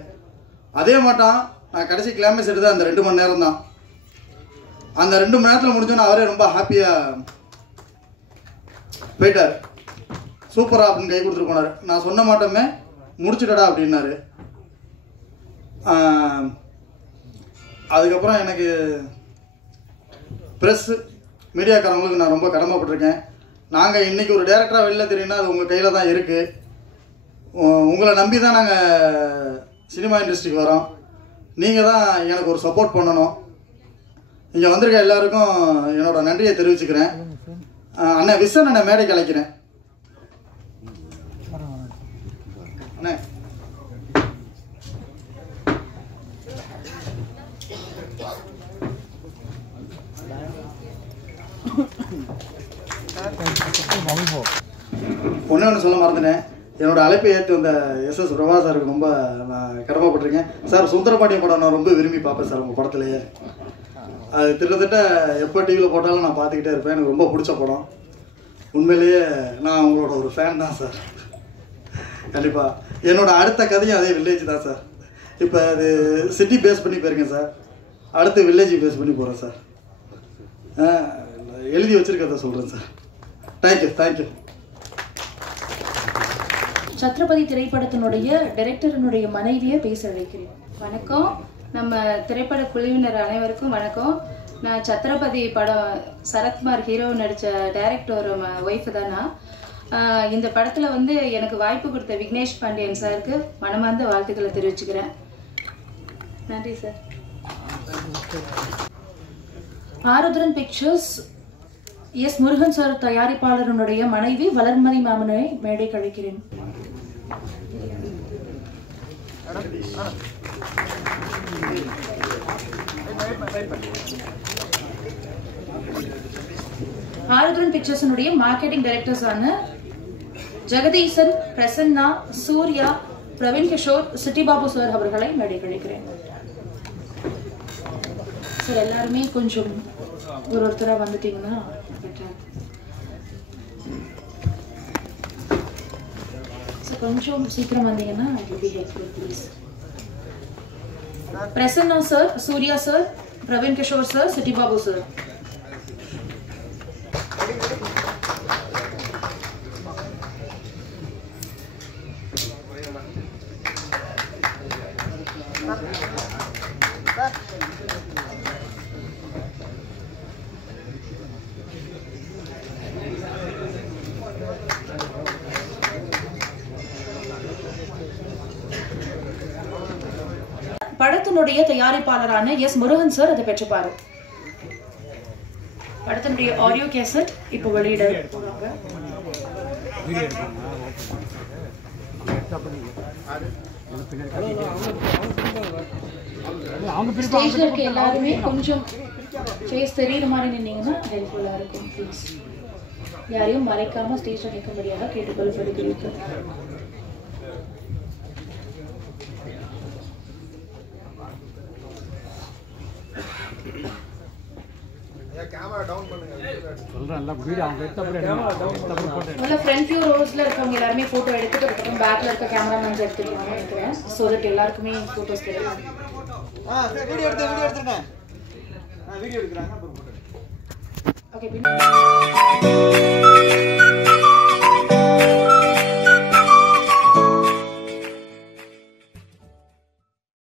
அதே மாட்டான் நான் கடைசி கிளைமேக்ஸ் எடுத்தது அந்த 2 மணி நேரம் தான். அந்த 2 மணி நேரத்தில் முடிஞ்சோன்னா அவரே ரொம்ப ஹாப்பியாக போயிட்டார். சூப்பரா அப்படின்னு கை கொடுத்துட்டு போனார். நான் சொன்ன மாட்டோமே முடிச்சுட்டடா அப்படின்னாரு. அதுக்கப்புறம் எனக்கு ப்ரெஸ் மீடியாக்காரங்களுக்கு நான் ரொம்ப கடமைப்பட்டிருக்கேன். நாங்கள் இன்றைக்கி ஒரு டைரக்டராக வெளில தெரியும்னா அது உங்கள் கையில் தான் இருக்குது. உங்களை நம்பி தான் நாங்கள் சினிமா இண்டஸ்ட்ரிக்கு வரோம். நீங்கள் தான் எனக்கு ஒரு சப்போர்ட் பண்ணணும். இங்கே வந்திருக்க எல்லாருக்கும் என்னோட நன்றியை தெரிவிச்சுக்கிறேன். அண்ணன் விசன் அண்ணன் மேடைக்கு அழைக்கிறேன். அண்ணே ஒன்று சொல்ல மறந்துட்டேன். என்னோட அழைப்பை ஏற்று வந்த SS பிரபா சாருக்கு ரொம்ப நான் கடமைப்பட்டிருக்கேன். சார் சுந்தரபாண்டிய படம் நான் ரொம்ப விரும்பி பார்ப்பேன் சார். உங்கள் படத்துலையே அது கிட்டத்தட்ட எப்போ டிவியில் போட்டாலும் நான் பார்த்துக்கிட்டே இருப்பேன். எனக்கு ரொம்ப பிடிச்ச படம். உண்மையிலேயே நான் உங்களோட ஒரு ஃபேன் தான் சார். கண்டிப்பாக என்னோட அடுத்த கதையும் அதே வில்லேஜ் தான் சார். இப்போ அது சிட்டி பேஸ் பண்ணி போயிருக்கேன் சார். அடுத்து வில்லேஜ் பேஸ் பண்ணி போகிறேன் சார். எழுதி வச்சிருக்கிறத சொல்கிறேன் சார். Thank you thank you. சத்ரபதி திரைப்படத்தினுடைய டைரக்டரினுடைய மனைவியை பேச வைக்கிறேன். வணக்கம். நம்ம திரைப்பட குழுவினர் அனைவருக்கும் வணக்கம். நான் சத்ரபதி படம் சரத்குமார் ஹீரோ நடித்த டைரக்டர் ஒய்ஃபு தானா. இந்த படத்தில் வந்து எனக்கு வாய்ப்பு கொடுத்த விக்னேஷ் பாண்டியன் சாருக்கு மனமார்ந்த வாழ்த்துக்களை தெரிவிச்சுக்கிறேன். நன்றி sir. Aaruthran pictures S Murugan sir தயாரிப்பாளருடைய மனைவி வளர்மதி மாமனை மேடை கழிக்கிறேன். ஆருத்ரன் பிக்சர்ஸினுடைய மார்க்கெட்டிங் டைரக்டர்ஸான ஜெகதீசன், பிரசன்னா, சூர்யா, பிரவீன் கிஷோர், சிட்டி பாபு சார் அவர்களை மேடை கழிக்கிறேன். சார் எல்லாருமே கொஞ்சம் ஒருத்தராக வந்துட்டீங்கன்னா கொஞ்சம் சீக்கிரம் வந்தீங்கன்னா it will be helpful please. Prasanna sir, Surya sir, Praveen Kishore sir, Chitti Babu sir. படத்தினுடைய தயாரிப்பாளரான எஸ் முருகன் சார் அதை பெற்றுப்பாரு. படத்தினுடைய ஆடியோ கேசட் இப்போ வெளியிட போறாங்க. ஸ்டேஜ்ல இருக்க எல்லாருமே கொஞ்சம் ஃபேஸ் தெரியுற மாதிரி நின்னீங்கன்னா ஹெல்ப்ஃபுல்லா இருக்கும். ப்ளீஸ் யாரையும் மறைக்காம ஸ்டேஜ்ல நிற்கும்படியாக கேட்டுக்கொள்ளப்படுகிறீர்கள். முதல்ல ஃப்ரண்ட் வியூ ரோஸ்ல இருக்கவங்க எல்லாருமே போட்டோ எடுத்துட்டு அதுக்கப்புறம் பேக்ல இருக்க கேமராமேன்ஸ் எடுத்துக்கலாம்னு நினைக்கிறேன். ஸோ தட் எல்லாருக்குமே போட்டோஸ் கிடைக்கும். வீடியோ எடுத்துருங்க. வீடியோ எடுக்கிறாங்க. ஓகே.